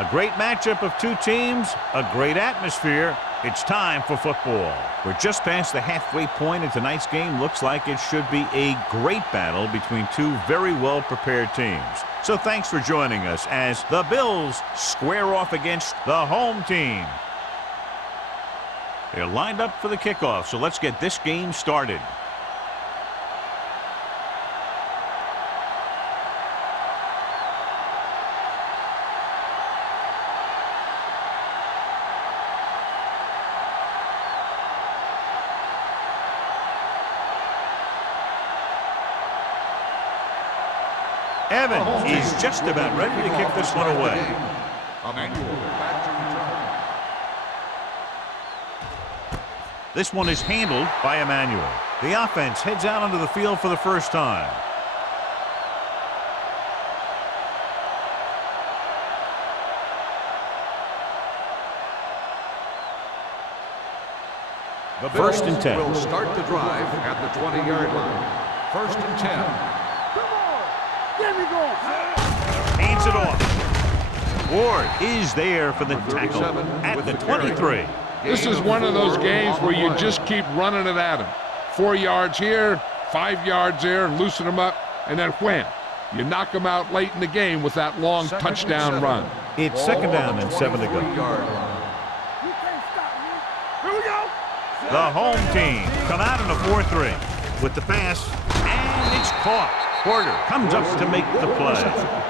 A great matchup of two teams, a great atmosphere. It's time for football. We're just past the halfway point, and tonight's game looks like it should be a great battle between two very well-prepared teams. So thanks for joining us as the Bills square off against the home team. They're lined up for the kickoff, so let's get this game started. Evans is just about ready to kick this one away. This one is handled by Emmanuel. The offense heads out onto the field for the first time. The First and 10. Will start the drive at the 20-yard line. First and 10. Hands it off. Ward is there for the tackle at the 23. This is one of those games where you just keep running it at him. 4 yards here, 5 yards there, loosen them up, and then wham. You knock them out late in the game with that long touchdown run. It's second down and 7 to go. The home team come out in a 4-3 with the pass, and it's caught. Porter comes up to make the play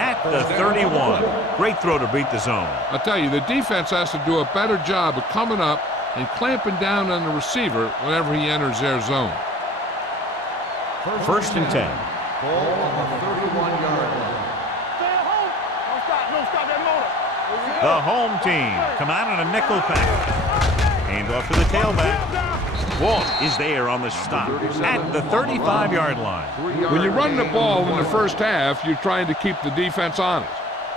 at the 31. Great throw to beat the zone. I'll tell you, the defense has to do a better job of coming up and clamping down on the receiver whenever he enters their zone. First and 10. Ball on the 31-yard line. The home team come out in a nickel pack. Hand off to the tailback. Walt is there on the stop at the 35-yard line. When you run the ball in the first half, you're trying to keep the defense honest.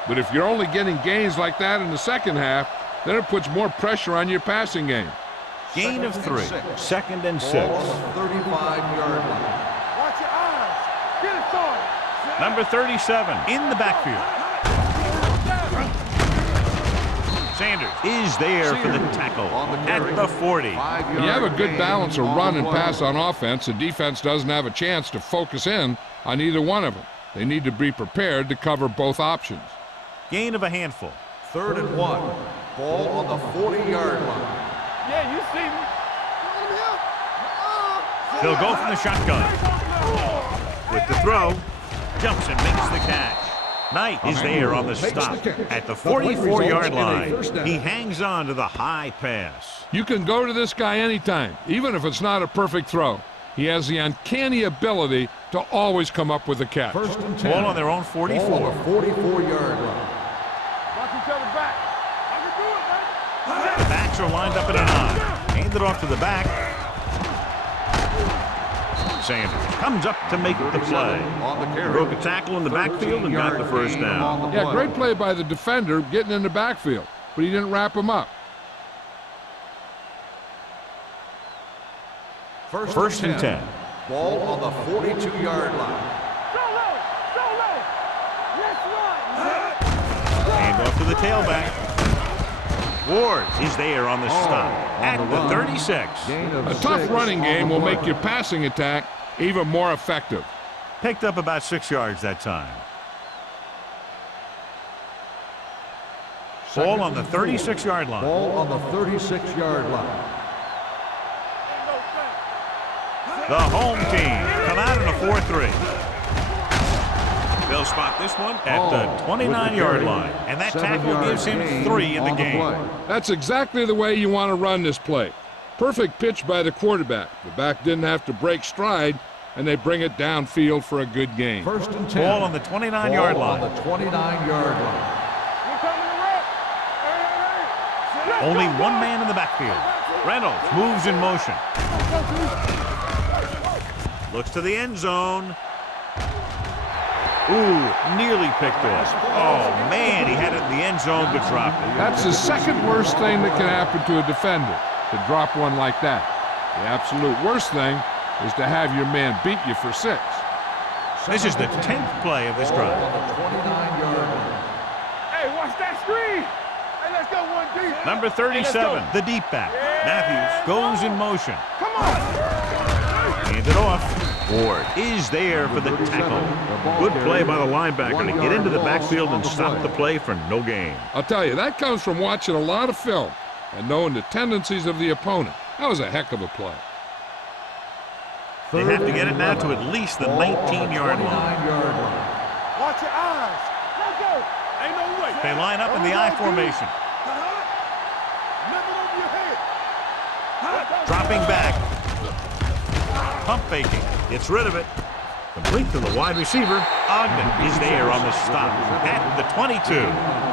But if you're only getting gains like that in the second half, then it puts more pressure on your passing game. Gain of 3. Second and 6. 35-yard line. Watch your eyes. Get it started. Number 37 in the backfield. Sanders is there for the tackle at the 40. You have a good balance of run and pass on offense. The defense doesn't have a chance to focus in on either one of them. They need to be prepared to cover both options. Gain of a handful. 3rd and 1. Ball on the 40-yard line. Yeah, you see me. They'll go from the shotgun. With the throw, jumps and makes the catch. Knight is there on the stop at the 44-yard line. He hangs on to the high pass. You can go to this guy anytime, even if it's not a perfect throw. He has the uncanny ability to always come up with a catch. First and 10. Ball on their own 44. Ball on the 44-yard line. Watch each other back. I can do it, man. The backs are lined up in an I. Hand it off to the back. Sanders comes up to make the play. Broke a tackle in the backfield and got the first down. Yeah, great play by the defender getting in the backfield, but he didn't wrap him up. First and 10. Ball on the 42-yard line. Hand off to the tailback. Ward is there on the stop at the 36. A tough running game will make your passing attack even more effective. Picked up about 6 yards that time. Ball on the 36-yard line. Ball on the 36-yard line. The home team come out in a 4-3. They'll spot this one at the 29-yard line, and that tackle gives him 3 in the game. That's exactly the way you want to run this play. Perfect pitch by the quarterback. The back didn't have to break stride, and they bring it downfield for a good gain. First and 10. Ball on the 29-yard line. On the 29-yard line. Only one man in the backfield. Reynolds moves in motion. Looks to the end zone. Ooh, nearly picked off. Oh, man, he had it in the end zone but dropped it. That's the second worst thing that can happen to a defender, to drop one like that. The absolute worst thing is to have your man beat you for 6. This is the 10th play of this drive. On the 29-yard line. Hey, watch that screen. Hey, let's go one deep. Number 37, the deep back. Matthews goes in motion. Come on. Hand it off. Ward is there for the tackle. Good play by the linebacker to get into the backfield and stop the play for no gain. I'll tell you, that comes from watching a lot of film and knowing the tendencies of the opponent. That was a heck of a play. They have to get it now to at least the 19-yard line. Watch your eyes. Let's go. Ain't no way. They line up in the I formation. Lift it over your head. Dropping back. Pump faking. Gets rid of it. Complete to the wide receiver. Ogden is there on the stop at the 22.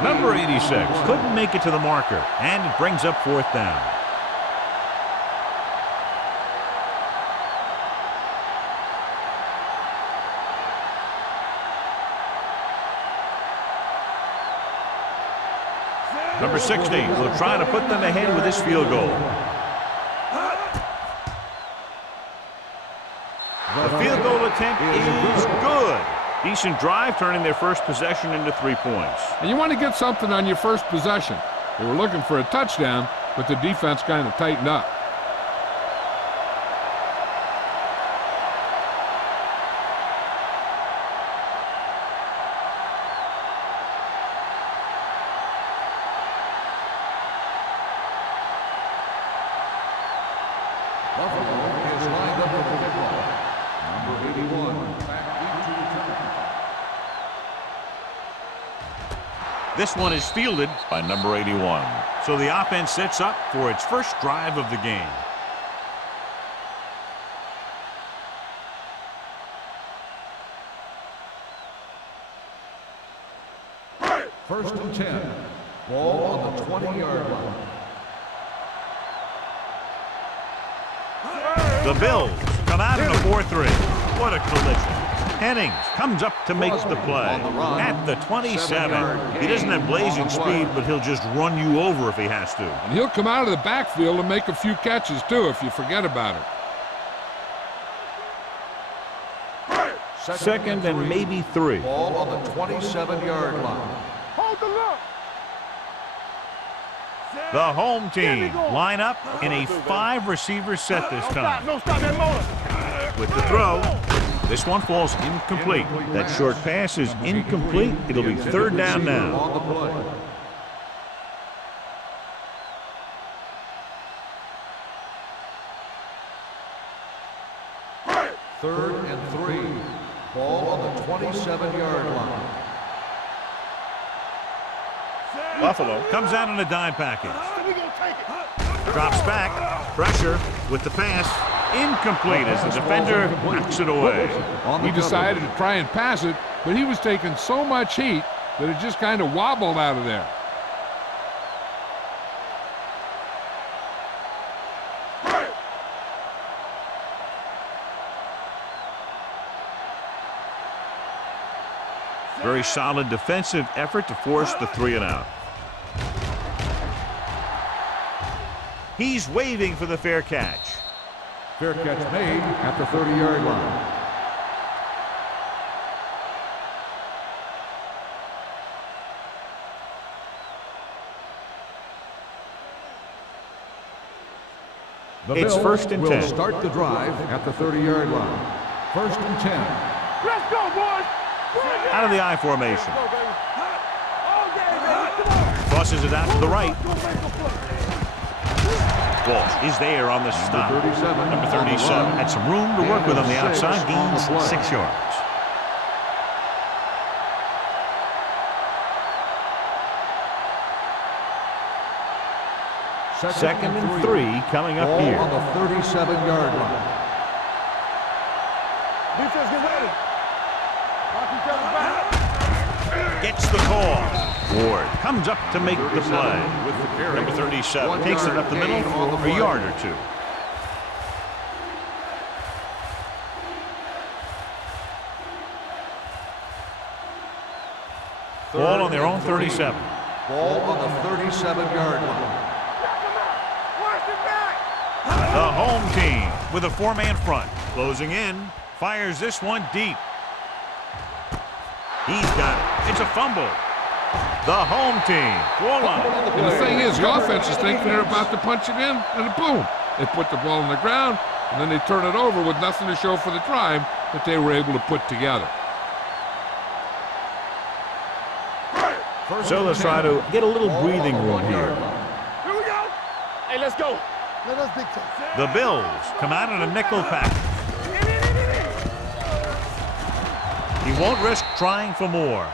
Number 86 couldn't make it to the marker, and it brings up 4th down. Number 60 will try to put them ahead with this field goal. The field goal attempt is good. Decent drive, turning their first possession into 3 points. And you want to get something on your first possession. They were looking for a touchdown, but the defense kind of tightened up. This one is fielded by number 81. So the offense sets up for its first drive of the game. First and 10. Ball on the 20-yard line. The Bills come out in a 4-3. What a collision. Hennings comes up to make the play at the 27. He doesn't have blazing speed, but he'll just run you over if he has to. And he'll come out of the backfield and make a few catches, too, if you forget about it. Second and maybe 3. Ball on the 27-yard line. Hold the look. The home team line up in a 5-receiver set this time. No stop that motor. With the throw, this one falls incomplete. That short pass is incomplete. It'll be 3rd down now. On the play. Third and 3. Ball on the 27-yard line. Buffalo comes out in a dime package. We gonna take it. Drops back. Pressure with the pass. Incomplete as the defender knocks it away. He decided to try and pass it, but he was taking so much heat that it just kind of wobbled out of there. Very solid defensive effort to force the 3-and-out. He's waving for the fair catch. Fair catch made at the 30-yard line. The It's Bills 1st and 10. will start the drive at the 30-yard line. 1st and 10. Let's go, boys. Out of the I formation. All day, baby. Come on. Tosses it out to the right. Walsh is there on the stop. Number 37. Number 37 had some room to work with on the outside. Gains 6 yards. Second and 3 coming up Ball here. on the 37-yard line. Defense, get ready. Lock each other back. Gets the call. Ward comes up to make the play. With the carry. Number 37 takes it up the middle for a yard or 2. Ball on their own 37. Ball on the 37-yard line. Watch it back. The home team with a 4-man front. Closing in. Fires this one deep. He's got it. It's a fumble. The home team. Ball on it. And the thing is, the offense is thinking they're about to punch it in, and boom, they put the ball on the ground, and then they turn it over with nothing to show for the drive that they were able to put together. So let's try to get a little breathing room here. Here we go. Hey, let's go. Let us dictate. The Bills come out in a nickel pack. He won't risk trying for more.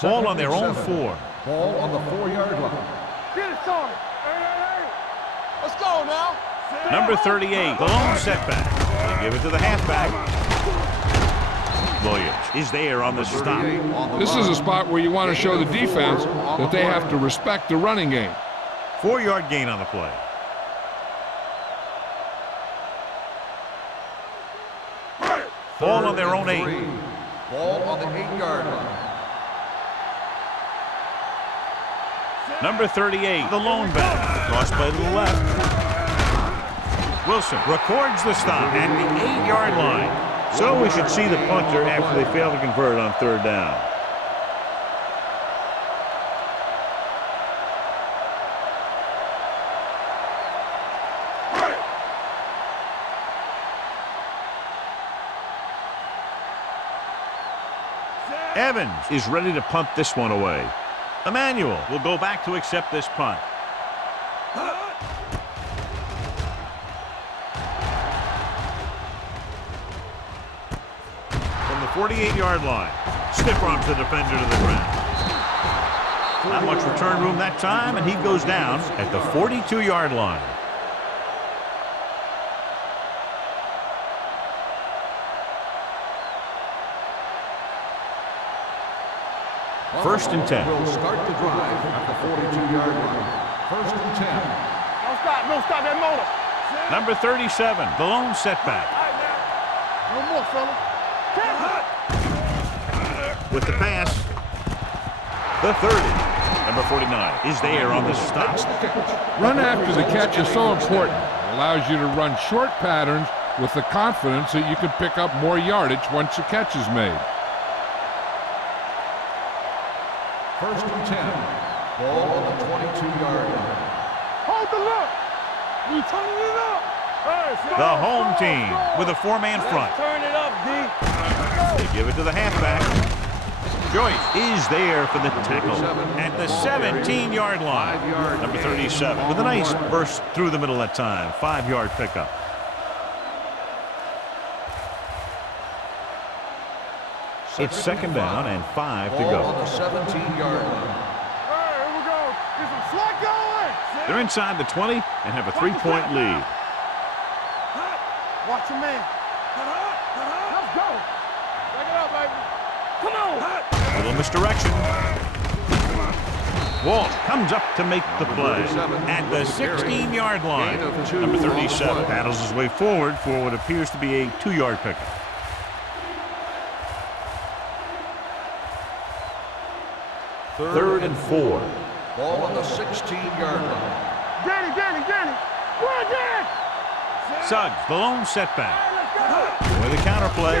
Ball on their own 4. Ball on the 4-yard line. Get it started. Hey. Let's go now. Number 38, the lone setback. They give it to the halfback. Williams is there on the stop. This is a spot where you want to show the defense that they have to respect the running game. 4-yard gain on the play. Ball on their own 8. Ball on the 8-yard line. Number 38, the lone back. Cross play to the left. Wilson records the stop at the 8-yard line. So we should see the punter after they fail to convert on 3rd down. Evans is ready to punt this one away. Emmanuel will go back to accept this punt. From the 48-yard line, stiff arms the defender to the ground. Not much return room that time, and he goes down at the 42-yard line. First and 10. Will start the drive at the 42-yard line. First and 10. Don't stop that motor. Number 37, the lone setback. No more, fella. With the pass, the 30. Number 49 is there on the stop. Run after the catch is so important. It allows you to run short patterns with the confidence that you can pick up more yardage once the catch is made. First and 10. Ball on the 22-yard line. Hold the look. We turning it up. Hey, The home team with a 4-man front. Turn it up, D. They give it to the halfback. Joyce is there for the tackle at the 17-yard line. Number 37 with a nice burst through the middle that time. 5-yard pickup. It's 2nd down and 5 to Ball go. on the 17-yard line. Hey, here we go. Get some slack going. They're inside the 20 and have a 3-point lead. Watch your man. Let's go. Back it up, baby. Come on. Little misdirection. Walt comes up to make the play at the 16-yard line. Number 37 battles his way forward for what appears to be a 2-yard pickup. Third and 4. Ball on the 16-yard line. Danny. Go on, Danny. Suggs, the lone setback. With a counter play.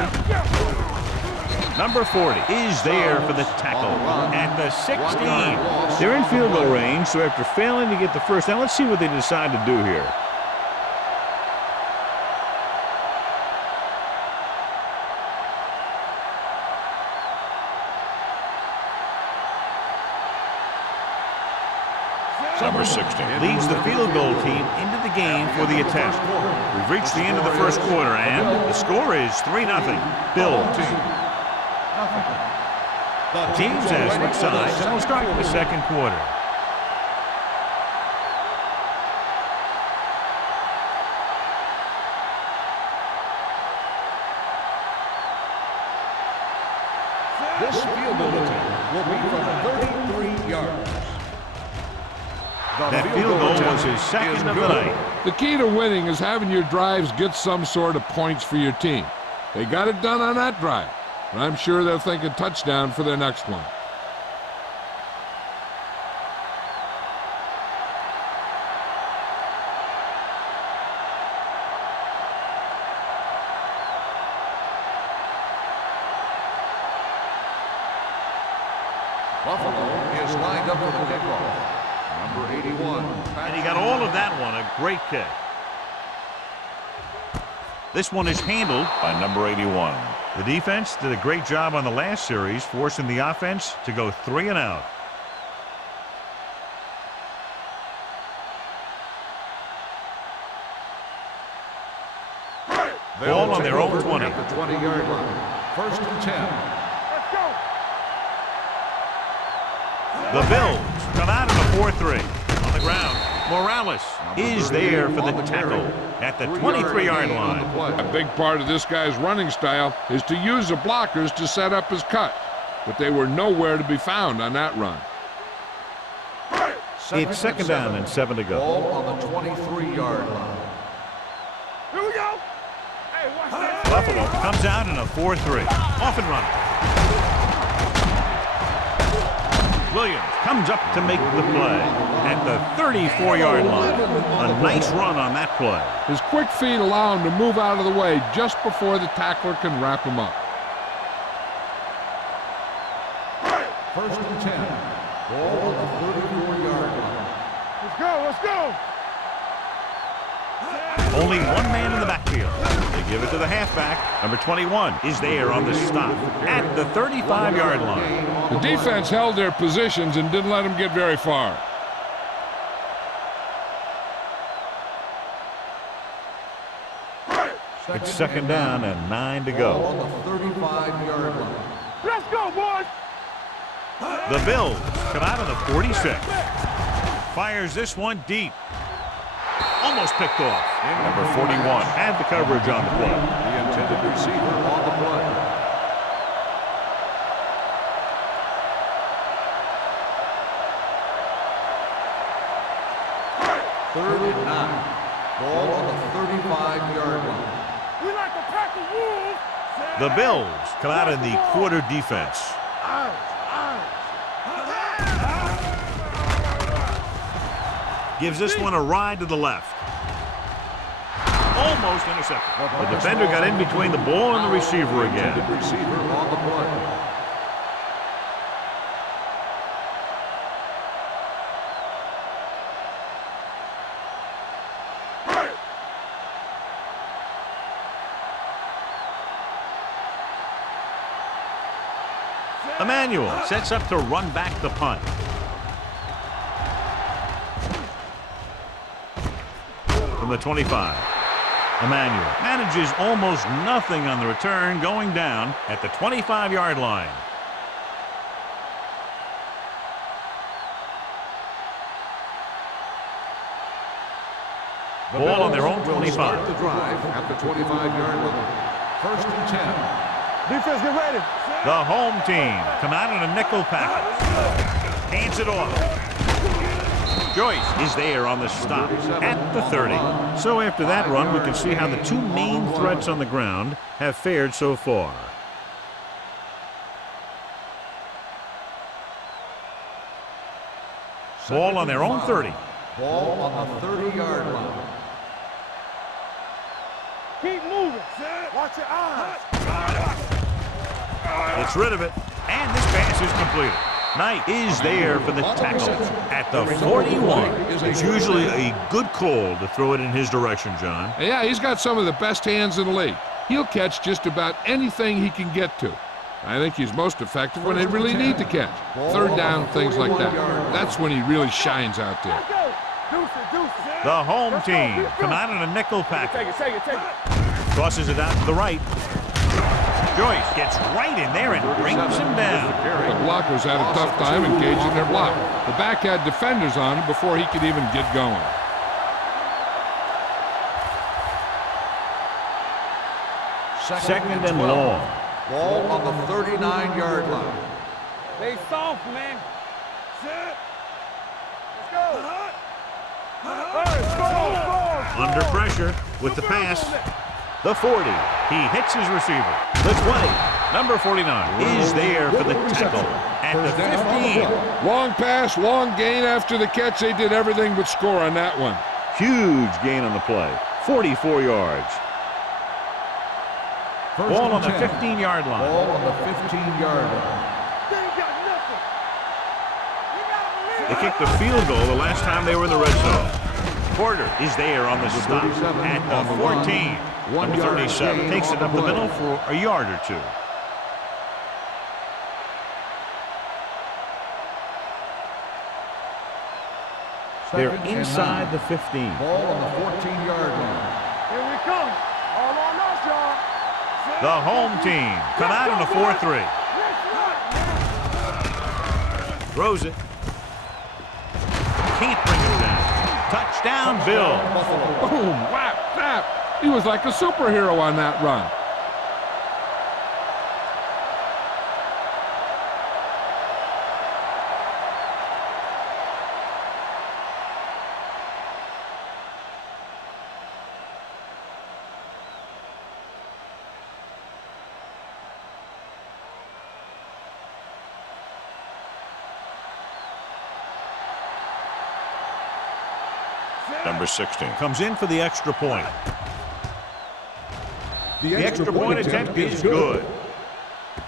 Number 40 is there for the tackle at the 16. They're in field goal range, so after failing to get the first down, let's see what they decide to do here. Number 16 leads the field goal team into the game for the attempt. We've reached the end of the first quarter, and the score is 3-0. Bills. Teams have switched sides, and we'll start the second quarter. This field goal attempt will be from 33 yards. That field goal was his second of the night. The key to winning is having your drives get some sort of points for your team. They got it done on that drive, and I'm sure they're thinking touchdown for their next one. Buffalo is lined up for the kickoff. Number 81. And he got all of that one. A great kick. This one is handled by number 81. The defense did a great job on the last series, forcing the offense to go 3 and out. Ball on their own 20. At the 20-yard line. 1st and 10. Let's go. The Bills come out in a 4-3. On the ground, Morales is there for the tackle at the 23-yard line. A big part of this guy's running style is to use the blockers to set up his cut, but they were nowhere to be found on that run. It's 2nd down and 7 to go. Ball on the 23-yard line. Here we go. Hey, watch that. Buffalo comes out in a 4-3. Off and running. Williams comes up to make the play at the 34-yard line. A nice run on that play. His quick feet allow him to move out of the way just before the tackler can wrap him up. 1st and 10. Ball on the 34-yard line. Let's go. Let's go. Only one man in the backfield. They give it to the halfback. Number 21 is there on the stop at the 35-yard line. The defense held their positions and didn't let them get very far. It's 2nd down and 9 to Ball go. on the 35-yard line. Let's go, boys. The Bills come out of the 46. Fires this one deep. Almost picked off. Number 41 had the coverage on the play. The intended receiver on the play. Third and 9. Ball on the 35-yard line. We like a pack of wolves. The Bills come out in the quarter defense. Gives this one a ride to the left. Almost intercepted. The defender got in between the ball and the receiver again. Intended receiver on the play. Emmanuel sets up to run back the punt. From the 25. Emmanuel manages almost nothing on the return, going down at the 25-yard line. Ball on their own 25. The drive at the 25-yard line. 1st and 10. Defense, get ready. The home team come out in a nickel package. Hands it off. Joyce is there on the stop at the 30. So after that run, we can see how the two main threats on the ground have fared so far. Ball on their own 30. Ball on the 30-yard line. Keep moving. Watch your eyes. Gets rid of it, and this pass is completed. Knight is there for the tackle at the 41. It's usually a good call to throw it in his direction, John. Yeah, he's got some of the best hands in the league. He'll catch just about anything he can get to. I think he's most effective when they really need to catch. 3rd down, things like that. That's when he really shines out there. The home team come out in a nickel package. Tosses it out to the right. Joyce gets right in there and brings him down. The blockers had a tough time engaging their block. The back had defenders on him before he could even get going. Second and long. Ball on the 39-yard line. They soft, man. Set. Let's go. Under pressure with the pass. The 40. He hits his receiver. The 20. Number 49 is there for the tackle at the 15. Long pass, long gain after the catch. They did everything but score on that one. Huge gain on the play. 44 yards. Ball on the 15-yard line. Ball on the 15-yard line. They ain't got nothing. They kicked the field goal the last time they were in the red zone. Porter is there on the stop at the 14. Number 37 takes it up the middle for a yard or two. They're inside the 15. Ball on the 14-yard line. Here we come. All on us, y'all. The home team come out in a 4-3. Throws it. Can't bring him down. Touchdown, Bill. Boom, whap, zap. He was like a superhero on that run. Number 16 comes in for the extra point. The extra point attempt is good.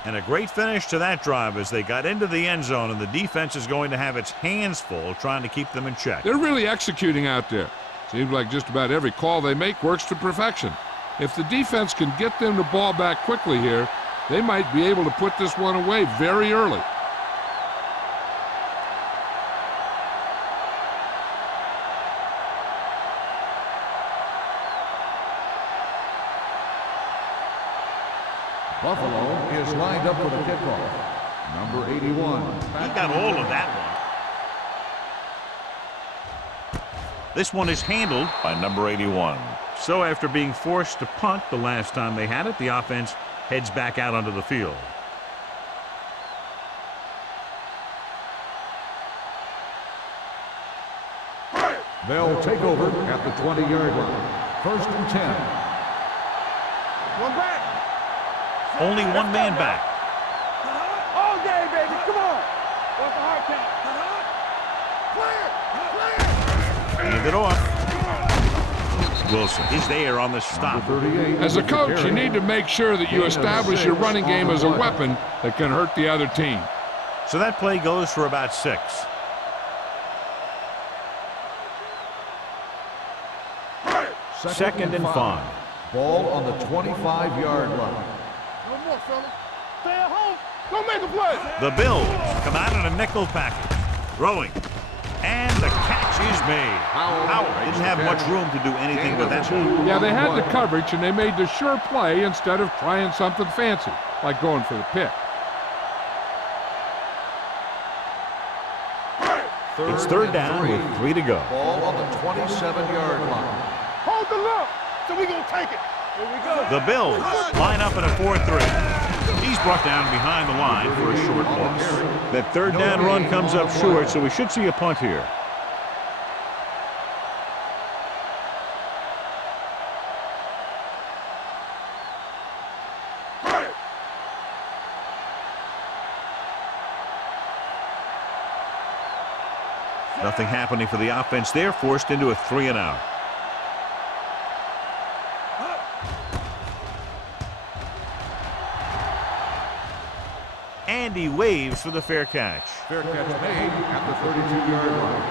And a great finish to that drive as they got into the end zone, and the defense is going to have its hands full trying to keep them in check. They're really executing out there. Seems like just about every call they make works to perfection. If the defense can get them the ball back quickly here, they might be able to put this one away very early. Buffalo is lined up for the kickoff. Number 81. He got all of that one. This one is handled by number 81. So after being forced to punt the last time they had it, the offense heads back out onto the field. They'll take over at the 20-yard line. 1st and 10. One back. Only one man back. All day, baby. Come on. What's the hard count? Clear. Hand it off. Wilson is there on the stop. As a coach, you need to make sure that you establish your running game as a weapon that can hurt the other team. So that play goes for about 6. Second and 5. Ball on the 25-yard line. No more, fella. Stay at home. Don't make a play. The Bills come out in a nickel package. Throwing. And the catch is made. Howard didn't have much room to do anything with that one. Yeah, they had the coverage, and they made the sure play instead of trying something fancy, like going for the pick. It's third down with 3 to go. Ball on the 27-yard line. Hold the look. So we gonna take it. Here we go. The Bills line up in a 4-3. He's brought down behind the line for a short loss. That third down run comes up short, so we should see a punt here. Nothing happening for the offense there, forced into a 3-and-out. And he waves for the fair catch. Fair catch made at the 32-yard line.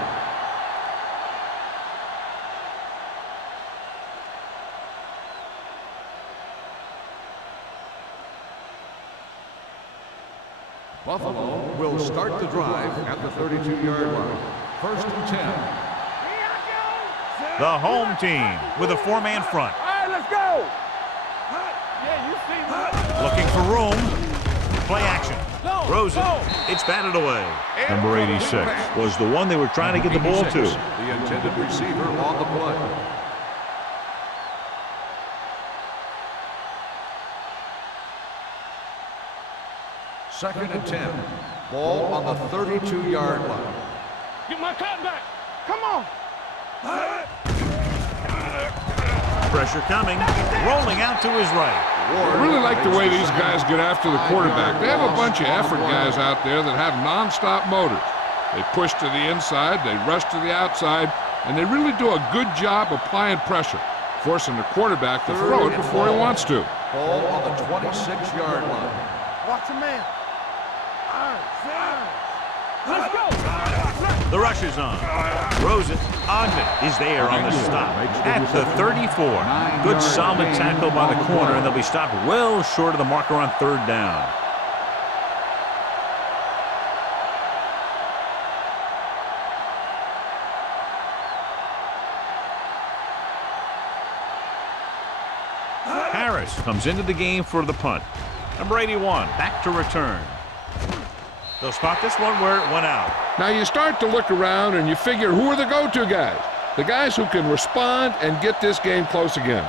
Buffalo will start the drive at the 32-yard line. 1st and 10. The home team with a 4-man front. All right, let's go. Yeah, you see me. Looking for room. Play action. Throws it. It's batted away. Number 86 was the one they were trying to get the ball to. The intended receiver on the play. Second and 10. Ball on the 32-yard line. Get my cut back. Come on. Pressure coming. Rolling out to his right. I really like the way these guys get after the quarterback. They have a bunch of effort guys out there that have non-stop motors. They push to the inside, they rush to the outside, and they really do a good job applying pressure, forcing the quarterback to throw it before he wants to. Ball on the 26-yard line. Watch a man. All right. Let's go. The rush is on. Throws it. Ogden is there on the stop at the 34. Good solid tackle by the corner, and they'll be stopped well short of the marker on 3rd down. Harris comes into the game for the punt. Number 81 back to return. They'll spot this one where it went out. Now you start to look around and you figure, who are the go-to guys? The guys who can respond and get this game close again.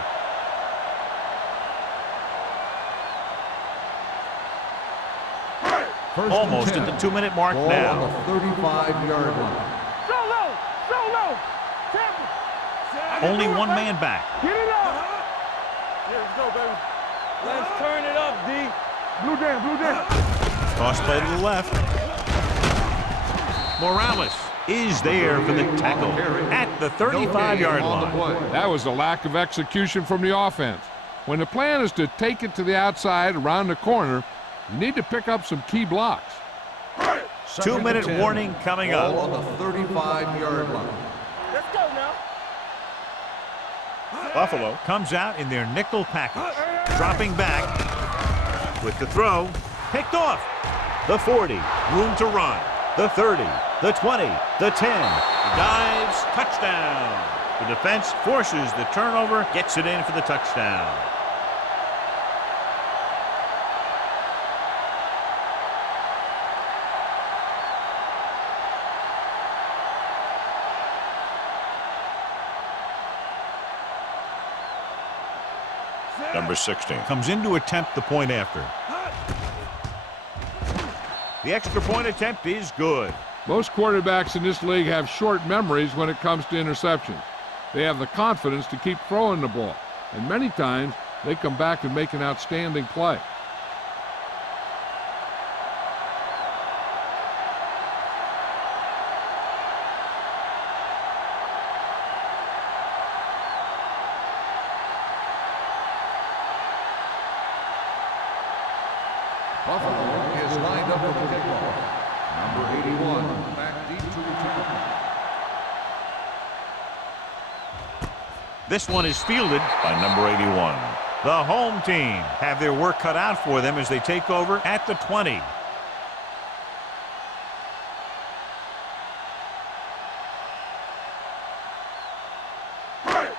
Almost at the 2-minute mark Ball now. on the 35-yard line. Solo! Solo! Only one man back. Get it up! Here we go, baby. Let's turn it up, D. Blue down, blue down. Toss play to the left. Morales is there for the tackle at the 35-yard line. That was a lack of execution from the offense. When the plan is to take it to the outside around the corner, you need to pick up some key blocks. 2-minute warning coming up. Ball on the 35-yard line. Let's go now. Buffalo comes out in their nickel package. Dropping back with the throw. Picked off. The 40. Room to run. The 30. The 20. The 10. Dives. Touchdown. The defense forces the turnover. Gets it in for the touchdown. Number 16. Comes in to attempt the point after. The extra point attempt is good. Most quarterbacks in this league have short memories when it comes to interceptions. They have the confidence to keep throwing the ball, and many times they come back and make an outstanding play. Buffalo is lined up for the kickoff. Number 81, back deep to return. This one is fielded By number 81. The home team have their work cut out for them as they take over at the 20.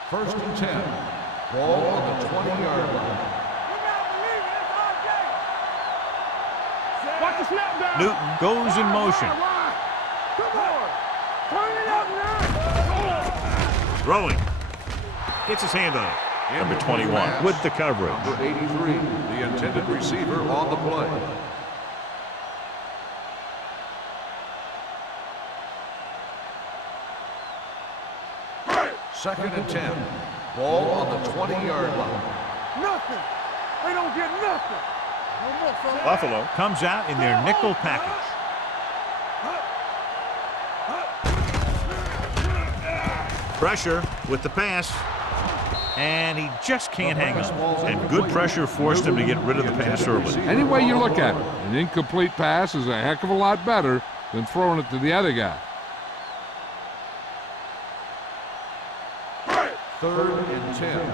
First and 10. Ball on the 20-yard line. Watch the snap down. Newton goes in motion. Come on. Turn it up now. Throwing. Gets his hand on it. Number 21. With the coverage. Number 83, the intended receiver on the play. Second and 10. Ball on the 20-yard line. Nothing. They don't get nothing. No more, son. Buffalo comes out in their nickel package. Pressure with the pass. And he just can't hang on. And good pressure forced him to get rid of the pass early. Any way you look at it, an incomplete pass is a heck of a lot better than throwing it to the other guy. Third and 10.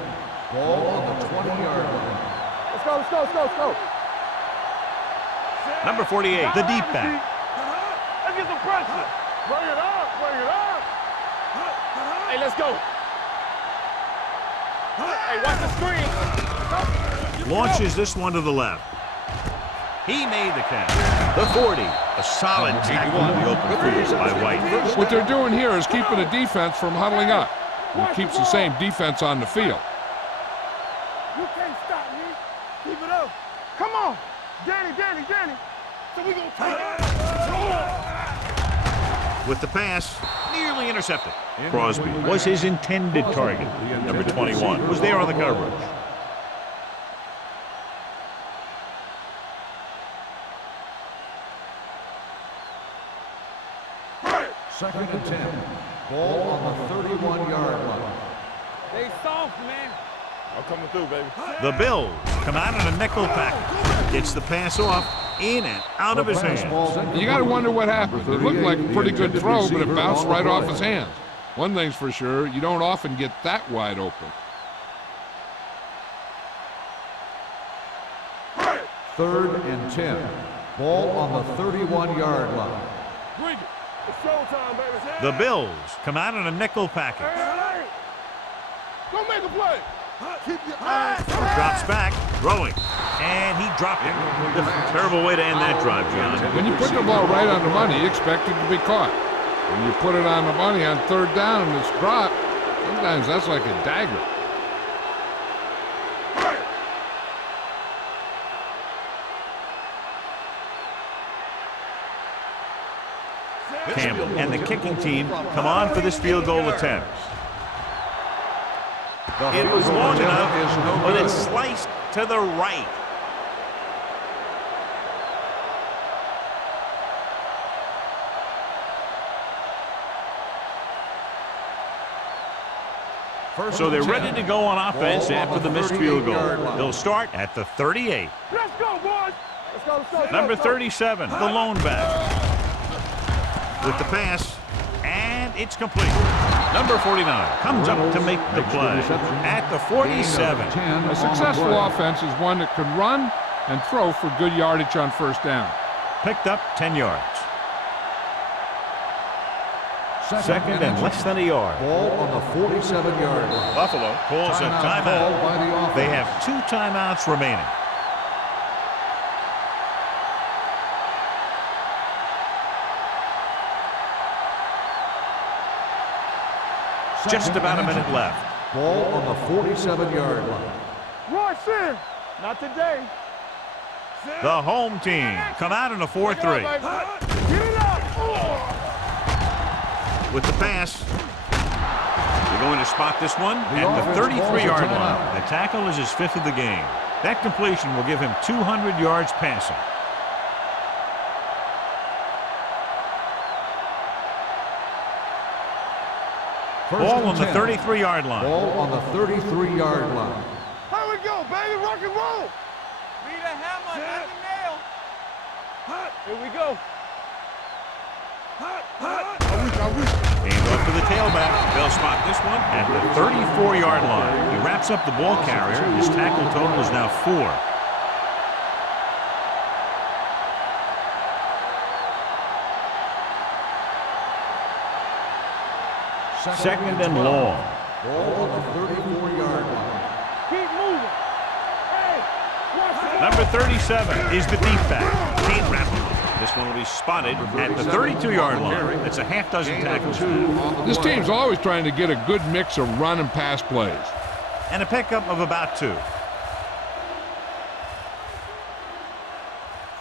Ball on the 20-yard line. Let's go, let's go, let's go, let's go. Number 48, the deep back. Let's get some pressure. Bring it up, bring it up. Hey, let's go. Hey, watch the screen. Launches this one to the left. He made the catch. The 40, a solid tackle in the open field by White. What they're doing here is keeping the defense from huddling up. It keeps the same defense on the field. You can't stop me. Keep it up. Come on. Danny. So we gonna take it. With the pass, nearly intercepted. Crosby was his intended target. Number 21 was there on the coverage. Second and 10. Ball on the 31-yard line. They soft, man. I'm coming through, baby. The Bills come out in a nickel package. Gets the pass off. in and out of his hands. You got to wonder what happened. It looked like a pretty good throw, but it bounced right off his hands. One thing's for sure, you don't often get that wide open. 3rd and 10. Ball on the 31-yard line. Bring it. It's showtime, baby. The Bills come out in a nickel package. Hey. Go make a play. Keep your eyes. Drops back, throwing, and he dropped it. Terrible way to end that drive, John. When you put the ball right on the money, you expect it to be caught. When you put it on the money on 3rd down and it's dropped, sometimes that's like a dagger. Campbell and the kicking team come on for this field goal attempt. It was long enough, but it's sliced to the right. So they're ready to go on offense after the missed field goal. They'll start at the 38. Let's go, boys. Let's go, let's go. Number 37, the lone back. With the pass, and it's complete. Number 49 comes up to make the play at the 47. A successful offense is one that can run and throw for good yardage on 1st down. Picked up 10 yards. 2nd and less than a yard. Ball on the 47-yard line. Buffalo calls a timeout. By the offense. They have 2 timeouts remaining. Just about a minute left. Ball on the 47-yard line. Roy Sin. Not today. The home team come out in a 4-3. Get it up. With the pass, they're going to spot this one at the 33-yard line. The tackle is his 5th of the game. That completion will give him 200 yards passing. Ball on the 33-yard line. Ball on the 33-yard line. Here we go, baby. Rock and roll. Be the hammer, not the nail. Here we go. Hands off to the tailback. They'll spot this one at the 34-yard line. He wraps up the ball carrier. His tackle total is now 4. Second and long. Ball on the 34-yard line. Keep moving. Hey, watch it. Number 37 is the deep back. Can't wrap him up. This one will be spotted at the 32-yard line. That's a half dozen tackles. This team's always trying to get a good mix of run and pass plays. And a pickup of about 2.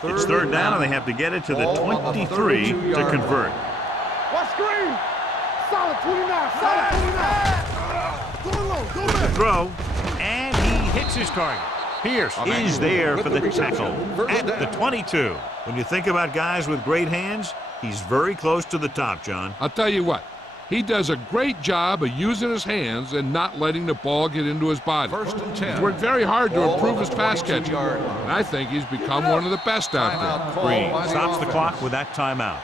It's 3rd down, and they have to get it to the 23 to convert. Watch screen. Solid 29. Solid 29. Go low. Go back. Throw, and he hits his target. Pierce is there for the tackle at the 22. When you think about guys with great hands, he's very close to the top, John. I'll tell you what, he does a great job of using his hands and not letting the ball get into his body. 1st and 10. He's worked very hard to improve his pass catching, and I think he's become one of the best out there. Green stops the clock with that timeout.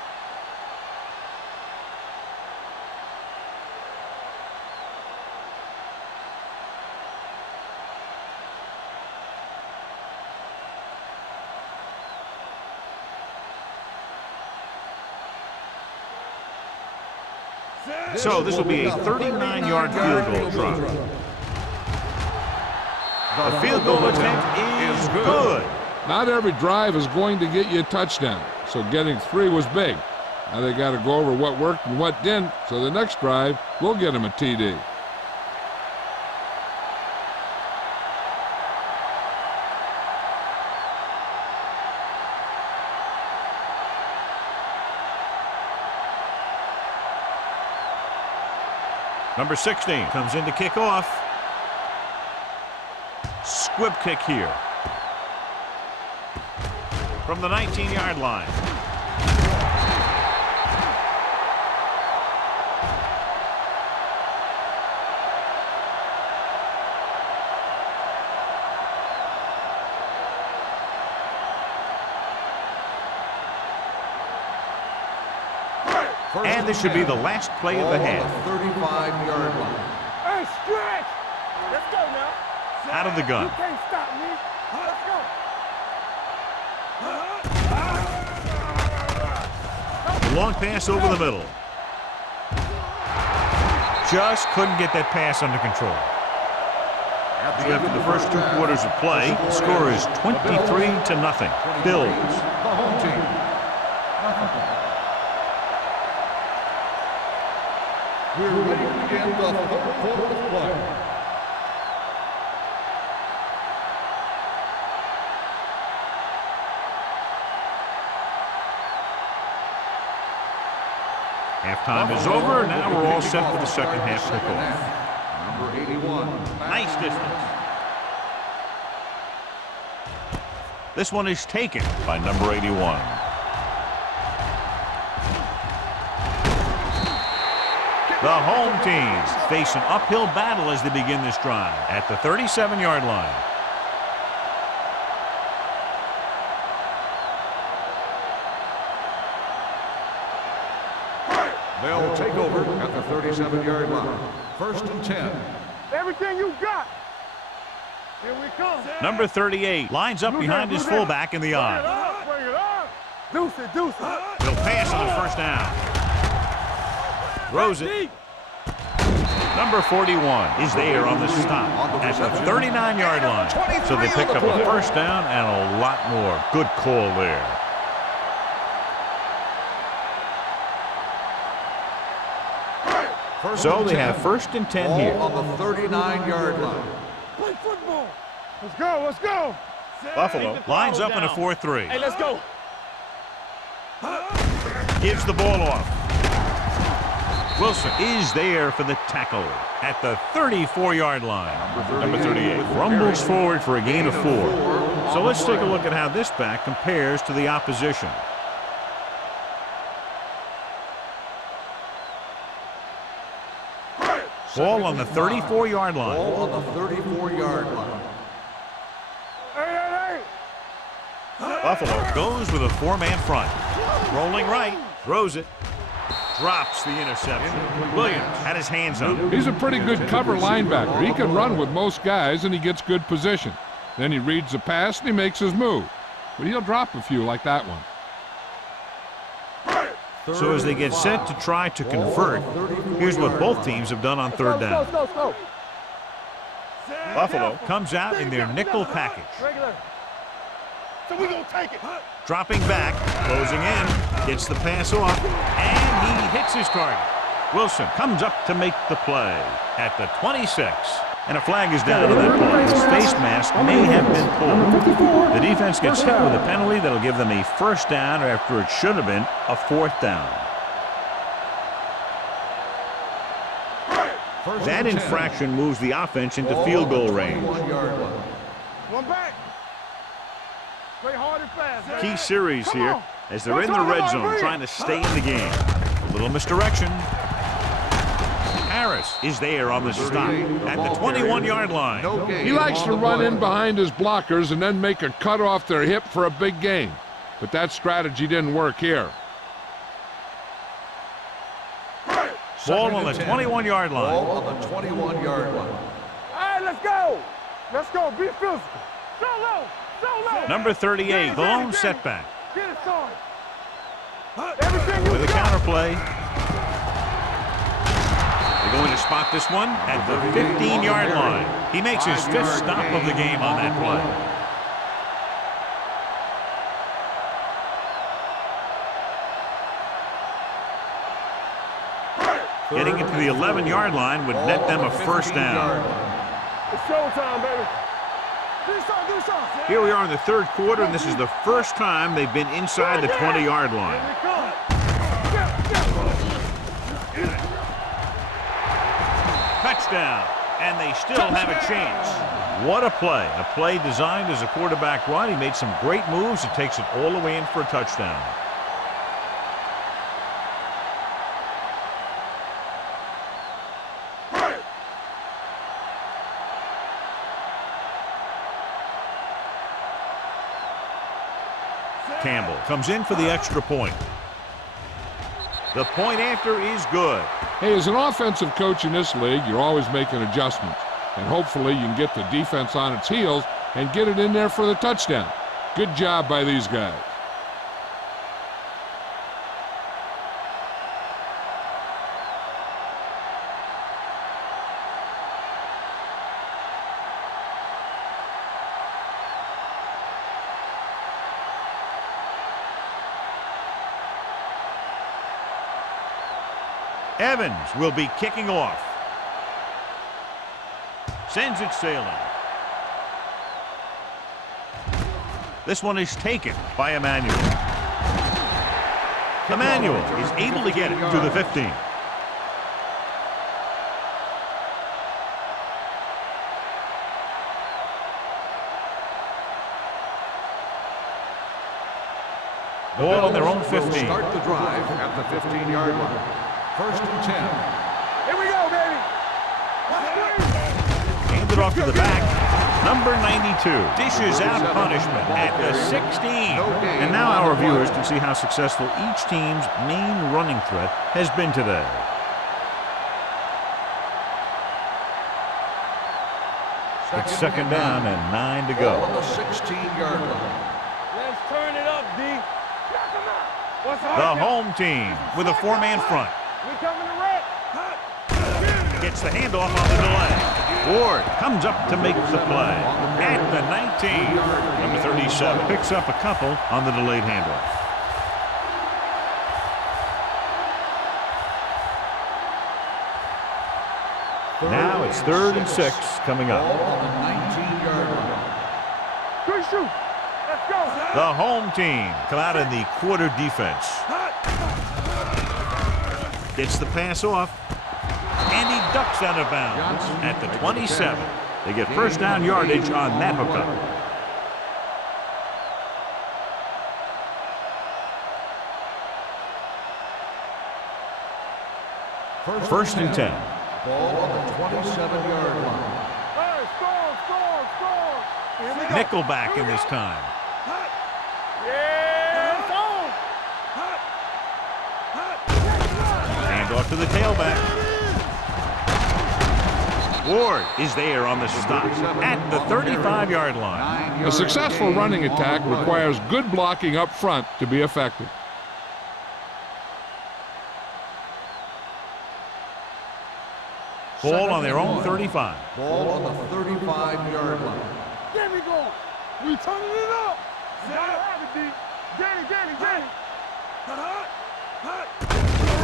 So this will be a 39-yard field goal try. The field goal attempt is good. Not every drive is going to get you a touchdown, so getting 3 was big. Now they got to go over what worked and what didn't, so the next drive will get him a TD. Number 16 comes in to kick off. Squib kick here. From the 19-yard line. And this should be the last play of the half. 35-yard line. Hey, stretch! Let's go now. Out of the gun. You can't stop me. Let's go. Long pass over the middle. Just couldn't get that pass under control. So after the first 2 quarters of play, the score is 23-0. Bills. The home team. We're ready to begin the fourth quarter of play. Halftime is over. Now we're all set for the second half kickoff. Number 81. Nice distance. This one is taken By number 81. The home team face an uphill battle as they begin this drive at the 37-yard line. They'll take over at the 37-yard line. 1st and 10. Everything you got. Here we come. Number 38 lines up behind his fullback in the Bring it I. up, bring it up. Deuce it, deuce it. He'll pass on the first down. Throws it. Number 41 is there on the stop at the 39-yard line. So they pick up a first down and a lot more. Good call there. So they have 1st and 10 here. On the 39-yard line. Play football. Let's go, let's go. Buffalo lines up in a 4-3. Hey, let's go. Gives the ball off. Wilson is there for the tackle at the 34-yard line. Number 38. Rumbles forward for a gain of 4. So let's take a look at how this back compares to the opposition. Ball on the 34-yard line. Ball on the 34-yard line. Hey. Buffalo goes with a 4-man front. Rolling right, throws it, drops the interception. Williams had his hands on it. He's a pretty good cover linebacker. He can run with most guys, and he gets good position. Then he reads the pass, and he makes his move. But he'll drop a few like that one. So as they get set to try to convert, here's what both teams have done on 3rd down. Go. Buffalo comes out in their nickel package. Regular. So we gonna take it. Dropping back, closing in, gets the pass off, and he hits his target. Wilson comes up to make the play at the 26. And a flag is down on that play. His face mask may have been pulled. The defense gets hit with a penalty that'll give them a first down after it should have been a 4th down. That infraction moves the offense into field goal range. One back. Play hard and fast. baby. Key series Come here on. as they're in the red zone trying to stay in the game. A little misdirection. Harris is there on the stop at the 21-yard line. He likes to run in behind his blockers and then make a cut off their hip for a big gain. But that strategy didn't work here. Ball on the 21-yard line. Ball on the 21-yard line. All right, let's go. Let's go. Be physical. So low. Number 38, the lone setback. Get it started. Everything you With a got. counterplay. They're going to spot this one at the 15-yard line. He makes his 5th stop of the game on that play. Getting it to the 11-yard line would net them a first down. It's showtime, baby. Do something. Here we are in the 3rd quarter, and this is the first time they've been inside the 20-yard line. Here we come. Touchdown, and they still have a chance. What a play. A play designed as a quarterback run. He made some great moves. It takes it all the way in for a touchdown. Campbell comes in for the extra point. The point after is good. Hey, as an offensive coach in this league, you're always making adjustments. And hopefully you can get the defense on its heels and get it in there for the touchdown. Good job by these guys. Evans will be kicking off. Sends it sailing. This one is taken by Emmanuel. Emmanuel is able to get it to the 15. Ball on their own 15. Start the drive at the 15-yard line. First and 10. Here we go, baby. Handed off to the back. Number 92 dishes out punishment at the 16. And now our viewers can see how successful each team's main running threat has been today. It's second down and 9 to go. On the 16-yard line. Let's turn it up, D. What's The home team with a four-man front. We coming to wreck. Gets the handoff on the delay. Ward comes up to make the play at the 19. Number 37 picks up a couple on the delayed handoff. Now it's 3rd and 6 coming up. On the 19-yard line. Good shoot. Let's go. The home team come out in the quarter defense. Gets the pass off, and he ducks out of bounds at the 27. They get first down yardage on that hookup. First and 10. Ball on the 27-yard line. Hey, score. Here we go. Nickelback in this time. Yeah, it's on. Hand off to the tailback. Ward is there on the stop at the 35-yard line. A successful running attack requires good blocking up front to be effective. Ball on their own 35. Ball on the 35-yard line. Get me going. We turning it up. Danny.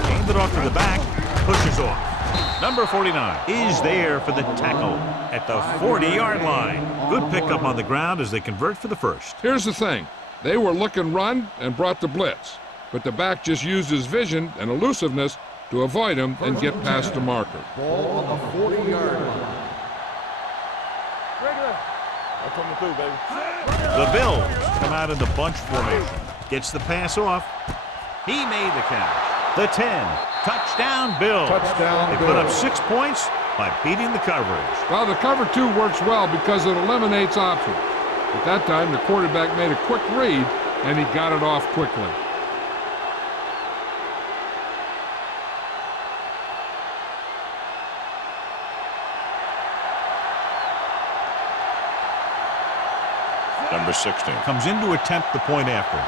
Hands it off to the back, pushes off. Number 49 is there for the tackle at the 40-yard line. Good pickup on the ground as they convert for the first. Here's the thing. They were looking run and brought the blitz, but the back just used his vision and elusiveness to avoid him and get past the marker. Ball on the 40-yard line. I'm coming through, baby. The Bills come out in the bunch formation. Gets the pass off. He made the catch. The 10. Touchdown, Bills. Touchdown, They put up 6 points by beating the coverage. Well, the cover 2 works well because it eliminates options. At that time, the quarterback made a quick read, and he got it off quickly. Number 16. Comes in to attempt the point after.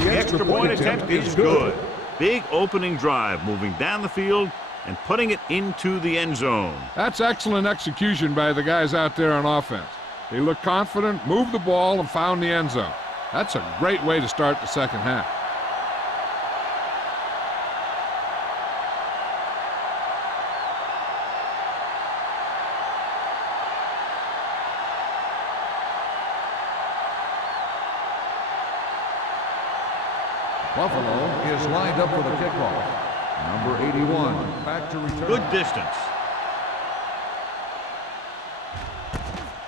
The extra point attempt is good. Big opening drive, moving down the field and putting it into the end zone. That's excellent execution by the guys out there on offense. They looked confident, moved the ball, and found the end zone. That's a great way to start the second half. Buffalo is lined up for the kickoff. Number 81, back to return. Good distance.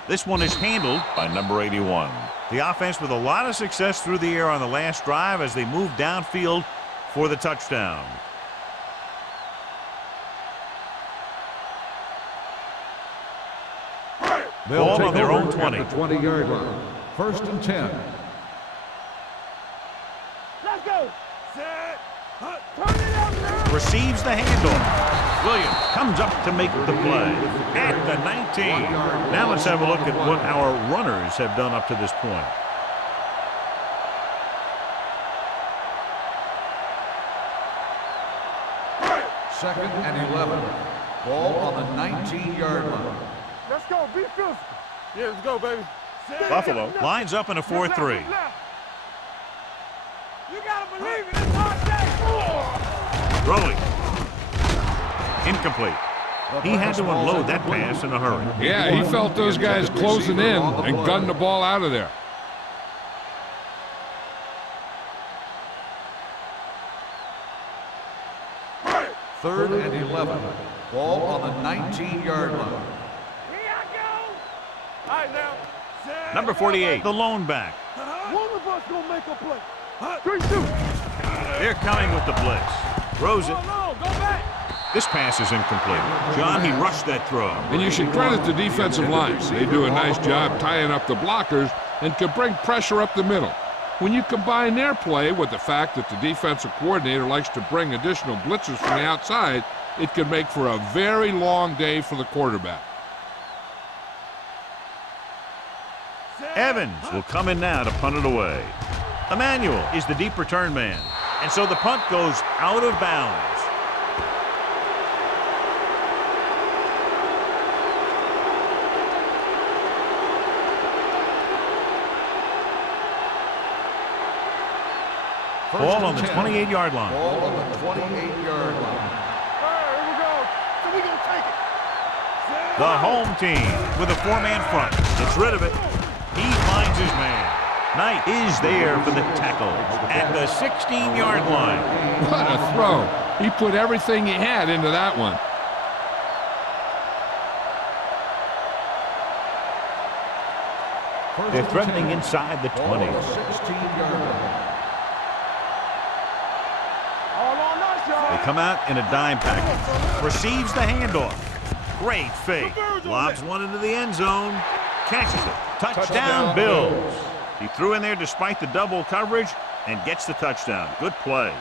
This one is handled By number 81. The offense with a lot of success through the air on the last drive as they move downfield for the touchdown. They'll Ball take on their over own 20. at the 20-yard line. First and 10. Let's go. Receives the handoff. Williams comes up to make the play at the 19. Now let's have a look at what our runners have done up to this point. Second and 11. Ball on the 19-yard line. Let's go. Be physical. Yeah, let's go, baby. Buffalo lines up in a 4-3. You gotta believe it. It's hard day. Throwing. Incomplete. He had to unload that pass in a hurry. Yeah, he felt those guys closing in and gunned the ball out of there. Third and 11. Ball on the 19-yard line. Here I go. All right, now. Number 48, the lone back. One of us gonna make a play. 3-2. They're coming with the blitz. Throws it. No, go back. This pass is incomplete. John, he rushed that throw. And you should credit the defensive lines. They do a nice job tying up the blockers and can bring pressure up the middle. When you combine their play with the fact that the defensive coordinator likes to bring additional blitzers from the outside, it can make for a very long day for the quarterback. Evans will come in now to punt it away. Emmanuel is the deep return man. And so the punt goes out of bounds. Ball on the 28-yard line. Ball on the 28-yard line. Here we go. So we gonna take it. The home team with a four-man front gets rid of it. He finds his man. Knight is there for the tackle at the 16-yard line. What a throw. He put everything he had into that one. They're threatening inside the 20. Ball on the 16-yard line. All on us, y'all. They come out in a dime package. Receives the handoff. Great fake. Lobs one into the end zone. Catches it. Touchdown, Bills. He threw in there despite the double coverage and gets the touchdown. Good play.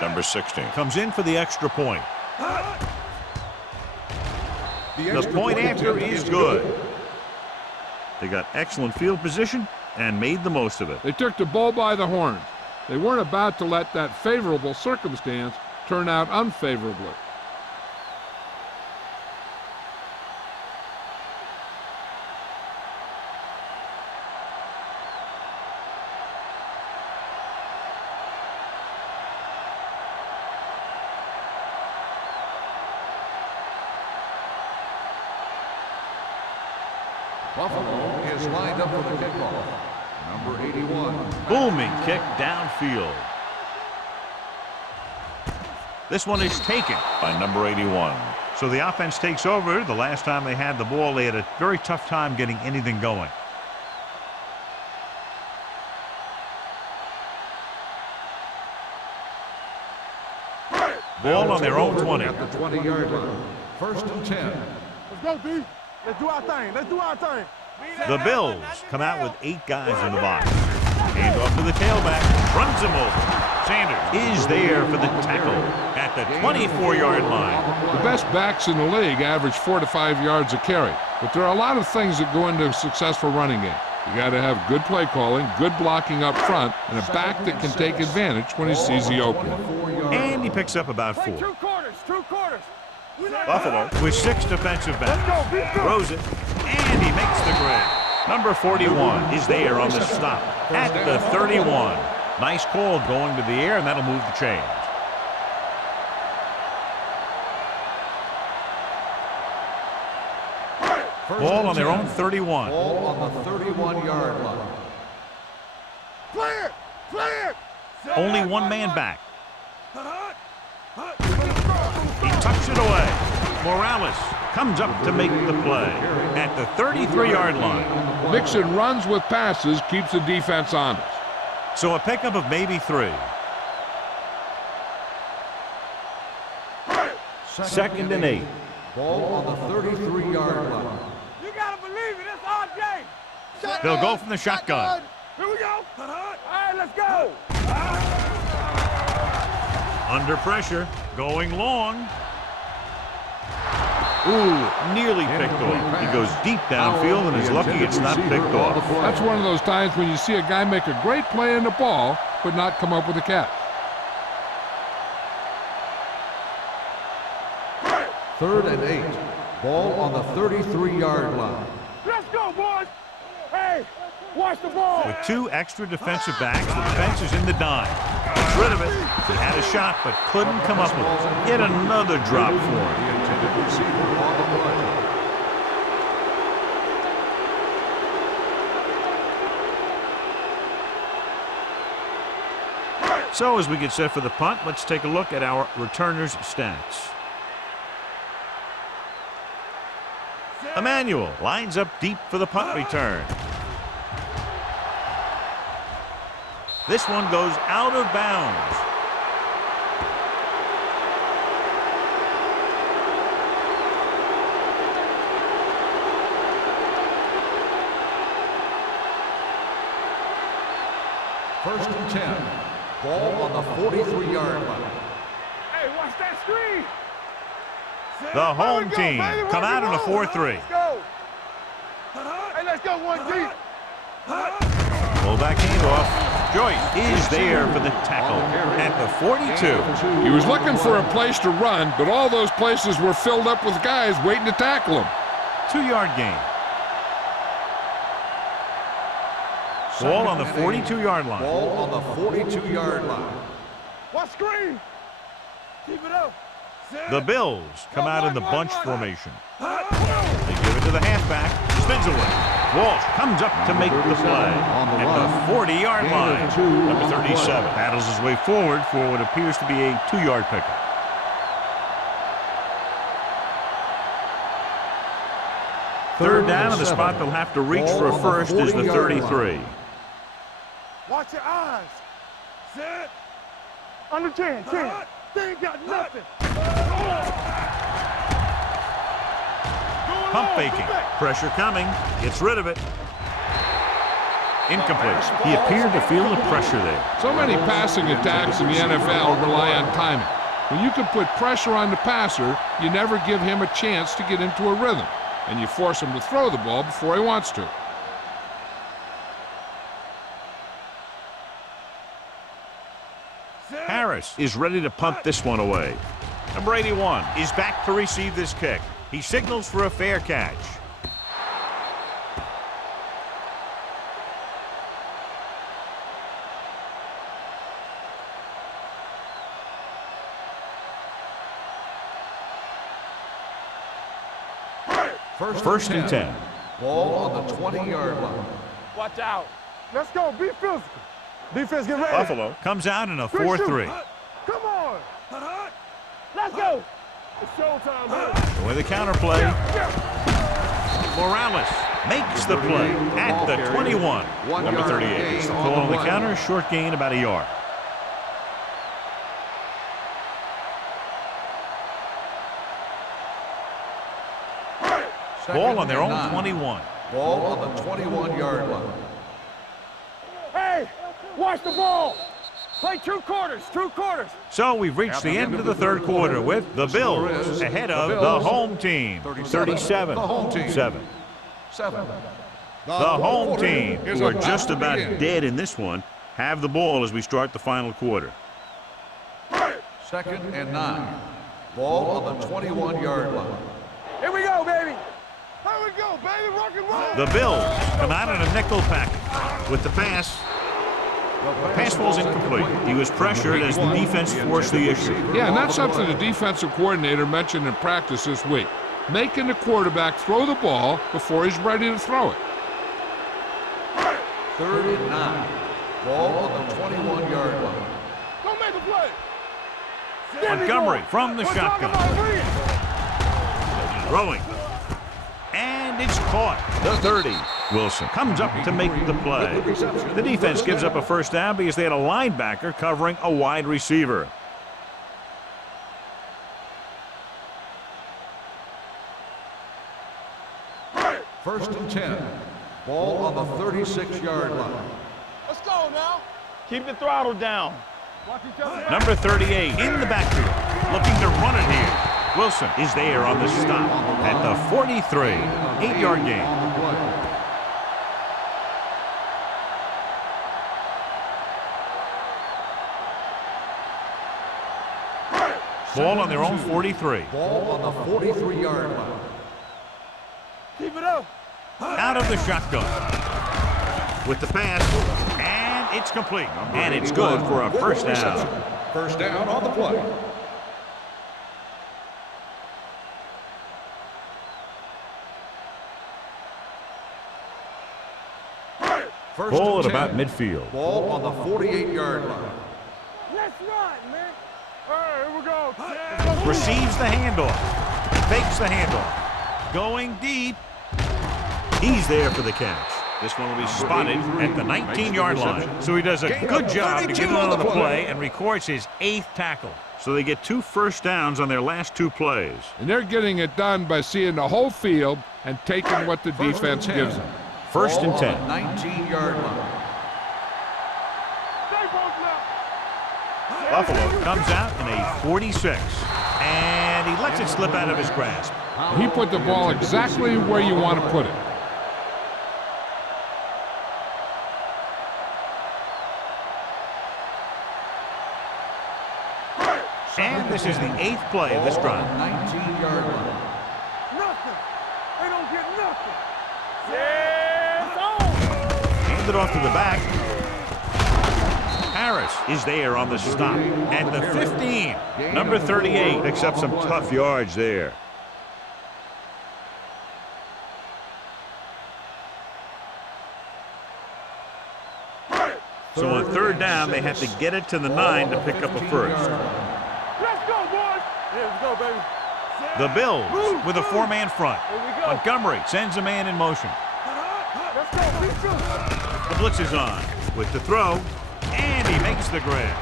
Number 16. Comes in for the extra point. The point after is good. They got excellent field position and made the most of it. They took the bull by the horns. They weren't about to let that favorable circumstance turn out unfavorably. Buffalo is lined up for the kickoff. Number 81. Booming kick downfield. This one is taken By number 81. So the offense takes over. The last time they had the ball, they had a very tough time getting anything going. Ball on their own 20. At the 20-yard line. First and 10. Let's go, D. Let's do our thing. Let's do our thing. The Bills come out with 8 guys in the box. Hand off to the tailback. Runs him over. Sanders is there for the tackle at the 24-yard line. The best backs in the league average 4 to 5 yards a carry. But there are a lot of things that go into a successful running game. You got to have good play calling, good blocking up front, and a back that can take advantage when he sees the opening. And he picks up about 4. Play 2 quarters. 2 quarters. Buffalo with 6 defensive backs. Let's go. Be good. Throws it, and he makes the grab. Number 41 is there on the stop at the 31. Nice call going to the air, and that'll move the chains. Ball on their own 31. Ball on the 31-yard line. Play it. Play it. Only one man back. He tucks it away. Morales comes up to make the play at the 33-yard line. Mixon runs with passes, keeps the defense honest. So a pickup of maybe 3. 2nd and 8. Ball on the 33-yard line. You gotta believe it. It's RJ. They'll go from the shotgun. Here we go. All right, let's go. Under pressure, going long. Ooh, nearly picked off. He goes deep downfield and is lucky it's not picked off. That's one of those times when you see a guy make a great play in the ball, but not come up with a catch. 3rd and 8. Ball on the 33-yard line. Let's go, boys. Hey, watch the ball. With 2 extra defensive backs, the defense is in the dime. Gets rid of it. He had a shot, but couldn't come up with it. Yet another drop for him. The intended receiver on the play. So as we get set for the punt, let's take a look at our returners' stats. Emmanuel lines up deep for the punt return. This one goes out of bounds. First and 10. Ball on the 43-yard line. Hey, watch that screen. The home team come out in a 4-3. Let's go. Hey, let's go, 1G. Fullback handoff. Joyce is there for the tackle at the 42. He was looking for a place to run, but all those places were filled up with guys waiting to tackle him. 2-yard gain. Ball on the 42-yard line. Ball on the 42-yard line. Watch screen. Keep it up. The Bills come out in the bunch formation. They give it to the halfback. Spins away. Walsh comes up to make the play at the 40-yard line. Number 37 battles his way forward for what appears to be a 2-yard pickup. Third down, and the spot they'll have to reach for a first is the 33. Watch your eyes. Set. Under 10. They ain't got nothing. Pump faking. Pressure coming. Gets rid of it. Incomplete. He appeared to feel the pressure there. So many passing attacks in the NFL rely on timing. When you can put pressure on the passer, you never give him a chance to get into a rhythm, and you force him to throw the ball before he wants to. Harris is ready to punt this one away. Number 81 is back to receive this kick. He signals for a fair catch. First and 10. Ball on the 20-yard line. Watch out. Let's go. Be physical. Defense, get ready. Buffalo comes out in a 4-3. Come on. Let's go. It's showtime, man. With a counterplay, Morales makes the play at the 21. Number 38 is the pull on the counter, short gain about a yard. Ball on their own 21. Ball on the 21-yard line. Hey, watch the ball. Play 2 quarters. So we've reached the end of the third quarter with the Bills ahead of the home team, 37-7. The home team, who are just about dead in this one, have the ball as we start the final quarter. 2nd and 9. Ball on the 21-yard line. Here we go, baby. Here we go, baby. Rock and roll. The Bills come out in a nickel package with the pass. The pass falls incomplete. He was pressured as the defense forced the issue. Yeah, and that's something the defensive coordinator mentioned in practice this week. Making the quarterback throw the ball before he's ready to throw it. 3rd and 9. Ball on the 21-yard line. Don't make a play. Montgomery from the shotgun. Throwing. And it's caught. The 30. Wilson comes up to make the play. The defense gives up a first down because they had a linebacker covering a wide receiver. First and 10. Ball on the 36-yard line. Let's go now. Keep the throttle down. Number 38 in the backfield, looking to run it here. Wilson is there on the stop at the 43, 8-yard gain. On the play. Ball on their own 43. Ball on the 43-yard line. Keep it up. Out of the shotgun. With the pass, and it's complete. And it's good for a first down. First down on the play. Ball at about midfield. Ball on the 48-yard line. Let's run, man. All right, here we go. Receives the handoff. Fakes the handoff. Going deep. He's there for the catch. This one will be spotted at the 19-yard line. So he does a good job to get on the play and records his 8th tackle. So they get 2 first downs on their last 2 plays. And they're getting it done by seeing the whole field and taking what the defense gives them. First and 10. 19-yard line. Buffalo comes out in a 46. And he lets it slip out of his grasp. He put the ball exactly where you want to put it. And this is the 8th play of this drive. 19-yard line. Nothing. They don't get nothing. Yeah, it's on. Hand it off to the back. Harris is there on the stop at the 15. Number 38 picks up some tough yards there. So on third down, they have to get it to the 9 to pick up a first. Let's go, boys. Yeah, let's go, baby. The Bills with a 4-man front. Montgomery sends a man in motion. Let's go. Let's go. The blitz is on with the throw, and he makes the grab.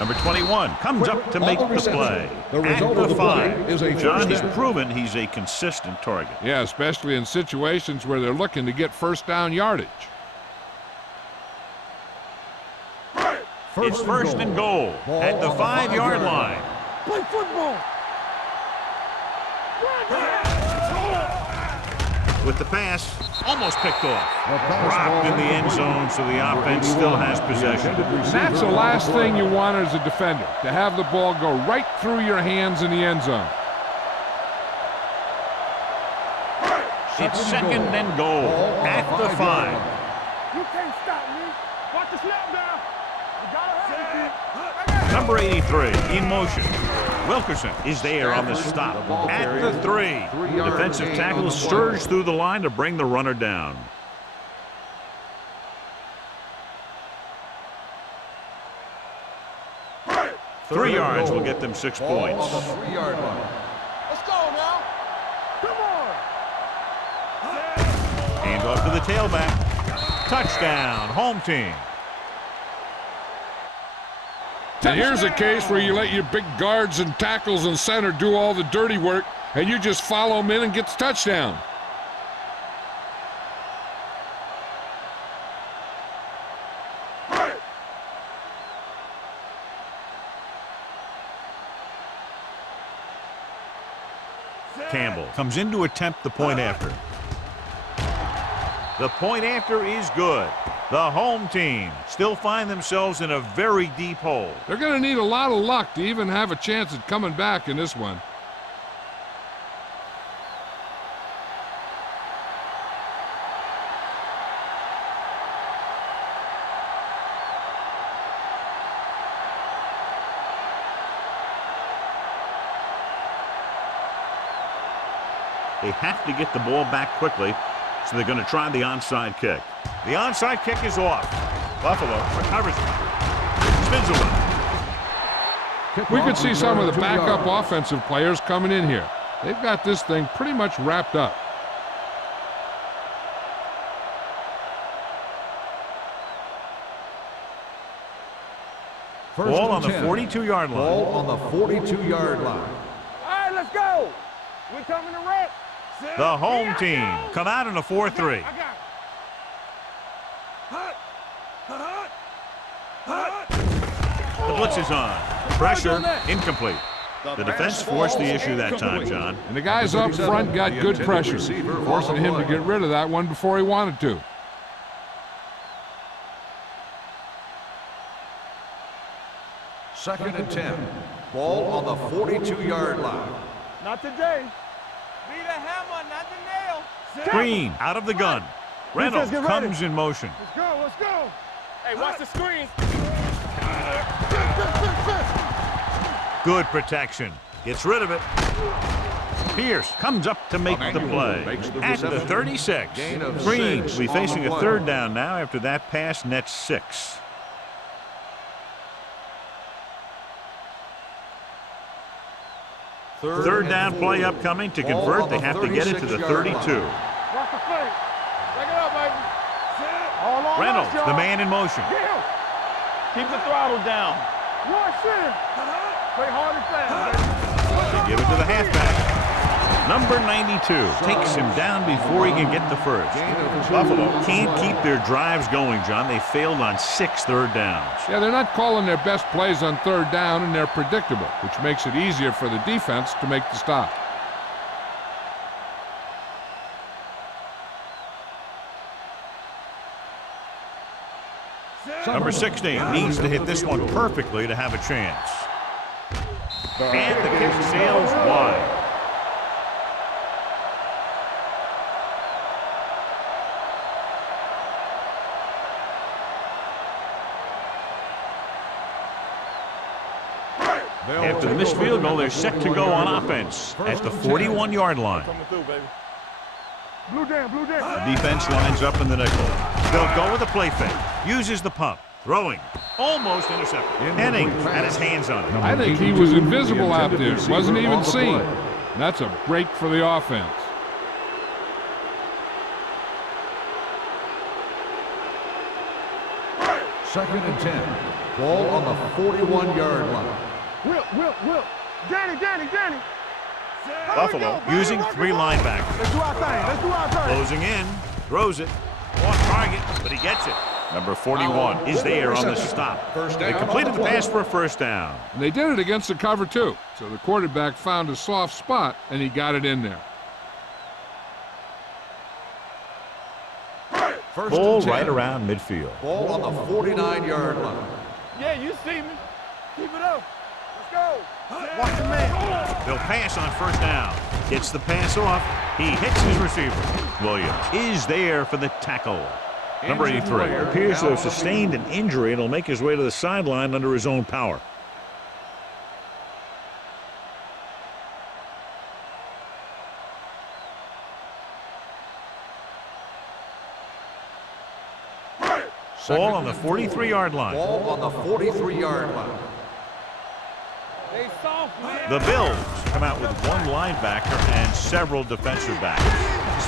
Number 21 comes up to make the play. At the 5. John has proven he's a consistent target. Yeah, especially in situations where they're looking to get first down yardage. It's first and goal at the 5-yard line. Play football. With the pass, almost picked off. Dropped in the end zone, so the offense still has possession. That's the last thing you want as a defender, to have the ball go right through your hands in the end zone. It's second and goal at the 5. You can't stop me. Watch the snap down. You gotta have it. Number 83 in motion. Wilkerson is there on the stop at the 3. Defensive tackle surged through the line to bring the runner down. Three yards will get them 6 points. On the 3-yard line. Let's go now. Come on. Hand off to the tailback. Touchdown, home team. And here's a case where you let your big guards and tackles and center do all the dirty work, and you just follow them in and get the touchdown. Campbell comes in to attempt the point after. The point after is good. The home team still find themselves in a very deep hole. They're going to need a lot of luck to even have a chance at coming back in this one. They have to get the ball back quickly, so they're going to try the onside kick. The onside kick is off. Buffalo recovers it. Spins around. We could see some of the backup offensive players coming in here. They've got this thing pretty much wrapped up. Ball on the 42-yard line. Ball on the 42-yard line. All right, let's go. We coming to wreck. The home team come out in a 4-3. The blitz is on. Pressure incomplete. The defense forced the issue that time, John. And the guys up front got good pressure, forcing him to get rid of that one before he wanted to. Second and 10. Ball on the 42-yard line. Not today. Be the hammer, not the nail. Green out of the gun. Reynolds comes in motion. Let's go, let's go. Hey, watch the screen. Good protection. Gets rid of it. Pierce comes up to make the play. At the 36. Green will be facing a third down now after that pass nets 6. Third down play upcoming. To convert, they have to get it to the 32. Watch the fake. Take it up, baby. All on Reynolds, us, y'all. the man in motion. Yeah. Keep the throttle down. Rush in. Play hard and fast, They give it to the halfback. Number 92 takes him down before he can get the first. Buffalo can't keep their drives going, John. They failed on 6 third downs. Yeah, they're not calling their best plays on third down, and they're predictable, which makes it easier for the defense to make the stop. Number 16 needs to hit this one perfectly to have a chance. And the kick sails wide. After the missed field goal, they're set to go on offense at the 41-yard line. Coming through, baby. Blue down, blue down. The defense lines up in the nickel. They'll go with a play fake. Uses the pump. Throwing. Almost intercepted. Henning had his hands on it. I think he was invisible out there. Wasn't even seen. And that's a break for the offense. Second and 10. Ball on the 41-yard line. Whip. Danny. Buffalo using 3 linebackers. Let's do our thing. Let's do our thing. Closing in. Throws it. Off target, but he gets it. Number 41 is there on the stop. They completed the pass for a first down. And they did it against the cover, too. So the quarterback found a soft spot, and he got it in there. Ball right around midfield. Ball on the 49-yard line. Yeah, you see me. Keep it up. Let's go. Watch the man. They'll pass on first down. Gets the pass off. He hits his receiver. Williams is there for the tackle. Number 83 appears to have sustained an injury and will make his way to the sideline under his own power. Ball on the 43-yard line. Ball on the 43-yard line. They soft, man. The Bills come out with 1 linebacker and several defensive backs.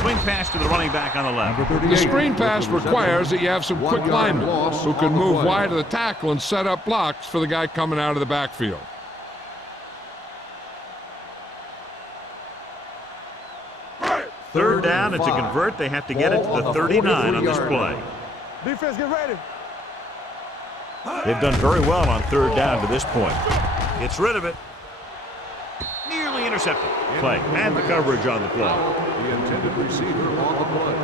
Swing pass to the running back on the left. The screen pass requires that you have some quick linemen who can move wide of the tackle and set up blocks for the guy coming out of the backfield. Third down, and to convert, they have to get it to the 39 on this play. Defense, get ready. They've done very well on third down to this point. Gets rid of it. Nearly intercepted. Play and the coverage on the play. The intended receiver on the play.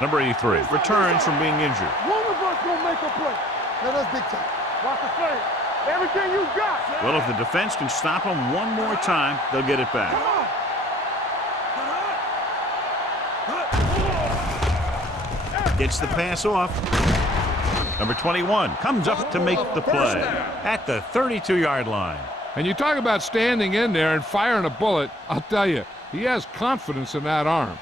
Number 83 returns from being injured. One of us gonna make a play. Let us big time. Watch the play. Everything you got. Well, if the defense can stop him one more time, they'll get it back. Come on. Gets the pass off. Number 21 comes up to make the play at the 32-yard line. And you talk about standing in there and firing a bullet, I'll tell you, he has confidence in that arm.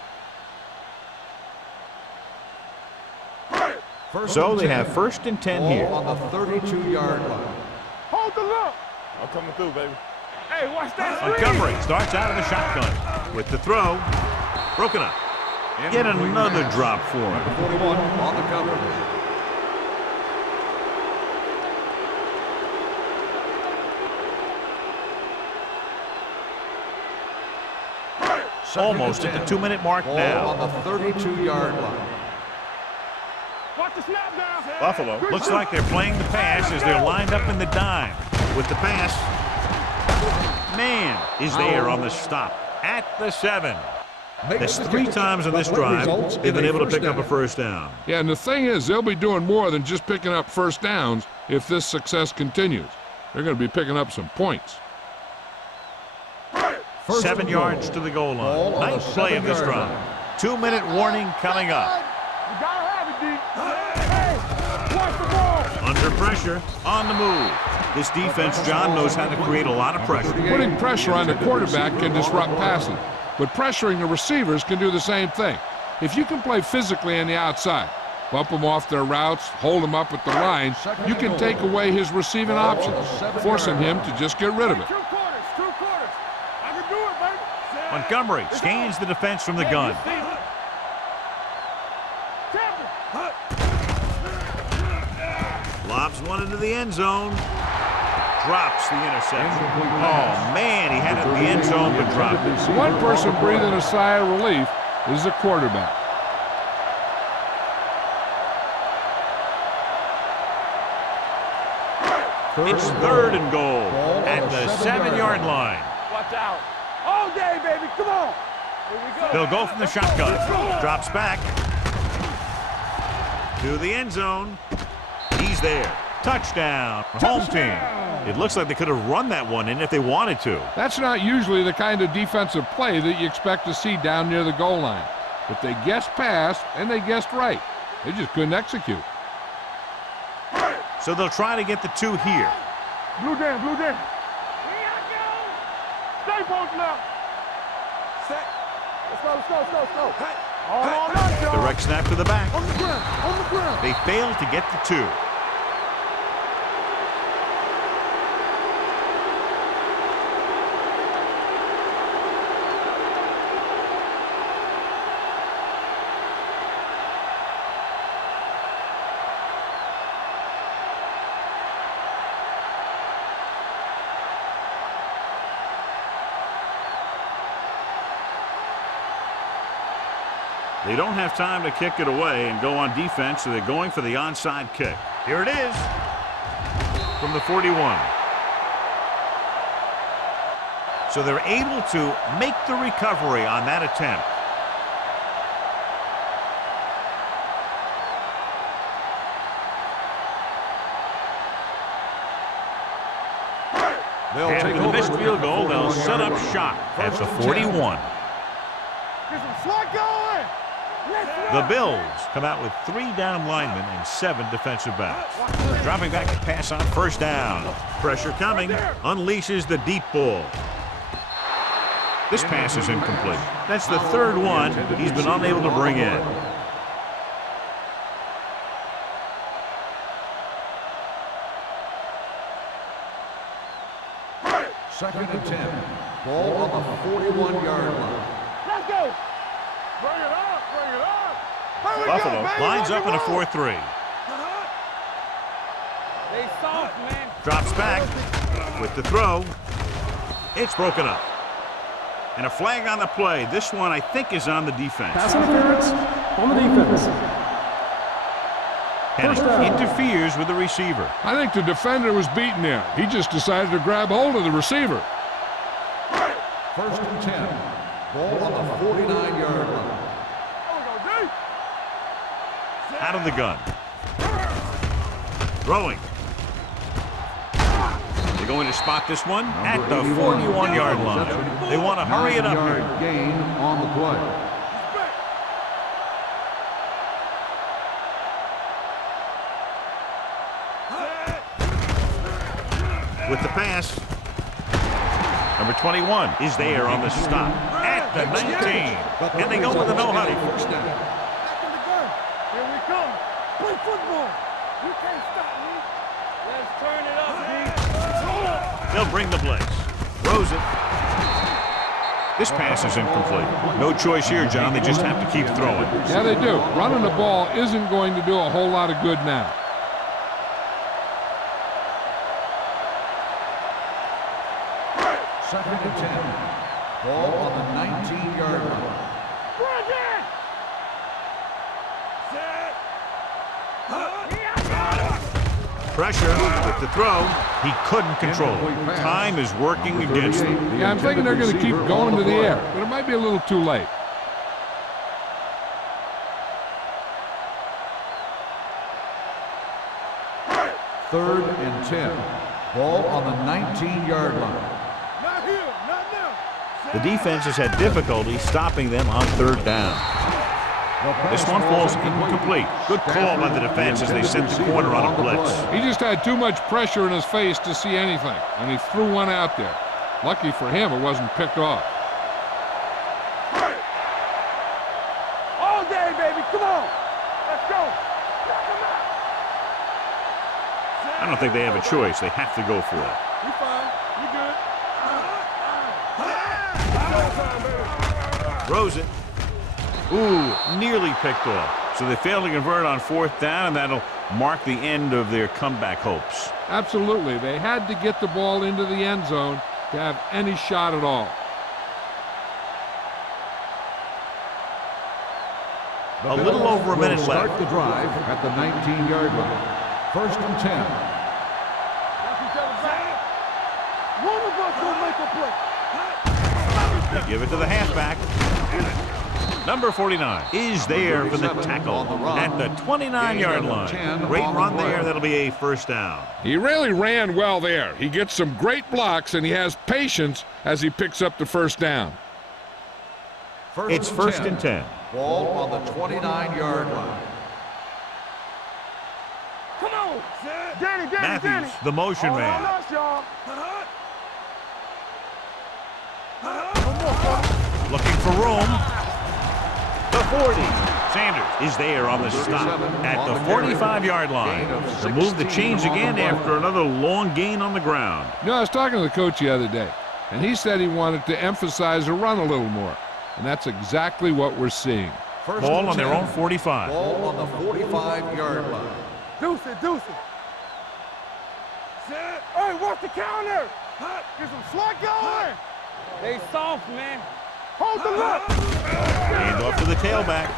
So they have first and 10 here. Ball on the 32-yard line. Hold the look. I'm coming through, baby. Hey, watch that screen. Montgomery starts out of the shotgun with the throw. Broken up. Yet another drop for him. 41 on the cover. almost at the 2-minute mark Ball now. on the 32-yard line. Watch the snap down. Buffalo looks like they're playing the pass as they're lined up in the dime. With the pass, man is there on the stop at the 7. That's 3 times in this drive they've been able to pick up a first down. Yeah, and the thing is, they'll be doing more than just picking up first downs if this success continues. They're going to be picking up some points. 7 yards to the goal line. Nice play of this drive. 2-minute warning coming up. You gotta have it, D. Hey, watch the ball. Under pressure, on the move. This defense, John, knows how to create a lot of pressure. Putting pressure on the quarterback can disrupt passing, but pressuring the receivers can do the same thing. If you can play physically on the outside, bump them off their routes, hold them up at the line, you can take away his receiving options, forcing him to just get rid of it. 2 quarters. I can do it, baby. Montgomery scans the defense from the gun. Lobs one into the end zone. Drops the interception. Oh, man, he had it in the end zone but dropped it. One person breathing a sigh of relief is the quarterback. It's 3rd and goal at the 7-yard line. Watch out. All day, baby. Come on. Here we go. They'll go from the shotgun. Drops back to the end zone. He's there. Touchdown. Home team. It looks like they could have run that one in if they wanted to. That's not usually the kind of defensive play that you expect to see down near the goal line. But they guessed pass, and they guessed right. They just couldn't execute. So they'll try to get the 2 here. Blue down. Stay posted up. Set. Let's go. All right, Joe. Direct snap to the back. On the ground. They failed to get the 2. They don't have time to kick it away and go on defense, so they're going for the onside kick. Here it is from the 41. So they're able to make the recovery on that attempt. After the missed field goal, they'll set up shop at the 41. Get some slot going. The Bills come out with 3 down linemen and 7 defensive backs. Dropping back to pass on first down. Pressure coming. Unleashes the deep ball. This pass is incomplete. That's the 3rd one he's been unable to bring in. Second and 10. Ball on the 41-yard line. Let's go. Bring it up. Here we Buffalo go, baby. lines up in a 4-3. They soft, man. Drops back with the throw. It's broken up. And a flag on the play. This one, I think, is on the defense. Pass interference on the defense. And it interferes with the receiver. I think the defender was beaten there. He just decided to grab hold of the receiver. First and 10. Ball on the 49-yard line. Out of the gun. Throwing. They're going to spot this one at the 41-yard line. They want to hurry it up here. 9-yard gain on the play. With the pass. Number 21 is there on the stop at the 19. And they go with a no-huddle. First down. Here we come. Play football. You can't stop me. Let's turn it up, D. They'll bring the blitz. Throws it. This pass is incomplete. No choice here, John. They just have to keep throwing. Yeah, they do. Running the ball isn't going to do a whole lot of good now. Second and 10. Ball on the 19-yard line. Pressure with the throw. He couldn't control it. Time is working against them. Yeah, I'm thinking they're going to keep going to the air, but it might be a little too late. Third and 10. Ball on the 19-yard line. Not here, not now. The defense has had difficulty stopping them on third down. This one falls incomplete. Good call by the defense as they sent the corner on a blitz. He just had too much pressure in his face to see anything, and he threw one out there. Lucky for him, it wasn't picked off. All day, baby. Come on. Let's go. I don't think they have a choice. They have to go for it. We fine. We good. Throws it. Ooh, nearly picked off. So they failed to convert on fourth down, and that'll mark the end of their comeback hopes. Absolutely. They had to get the ball into the end zone to have any shot at all. A little over a minute Start left. the drive at the 19-yard line. First and 10. One of us will make a play. They give it to the halfback. Number 49 is there for the tackle at the 29-yard line. Great run there. That'll be a first down. He really ran well there. He gets some great blocks, and he has patience as he picks up the first down. It's first and 10. Ball on the 29-yard line. Come on. Danny, Matthews, the motion All on man. us, y'all. Looking for room. The 40. Sanders is there on the stop at the 45-yard line. The move to change again after another long gain on the ground. You know, I was talking to the coach the other day, and he said he wanted to emphasize the run a little more. And that's exactly what we're seeing. Ball on their own 45. Ball on the 45-yard line. Deuce it. Hey, what's the counter? Get some slack going. They soft, man. Hold the look. Hand off to the tailback.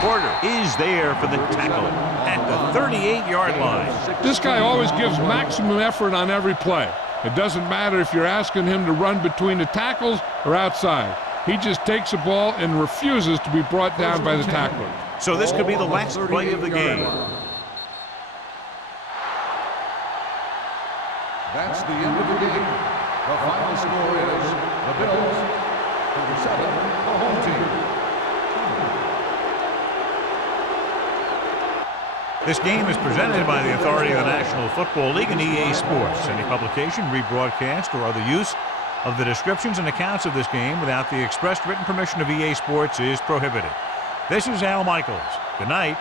Porter is there for the tackle at the 38-yard line. This guy always gives maximum effort on every play. It doesn't matter if you're asking him to run between the tackles or outside. He just takes the ball and refuses to be brought down by the tackler. So this could be the last play of the game. That's the end of the game. The final score is the Bills 37, the home team. This game is presented by the authority of the National Football League and EA Sports. Any publication, rebroadcast, or other use of the descriptions and accounts of this game without the expressed written permission of EA Sports is prohibited. This is Al Michaels. Good night.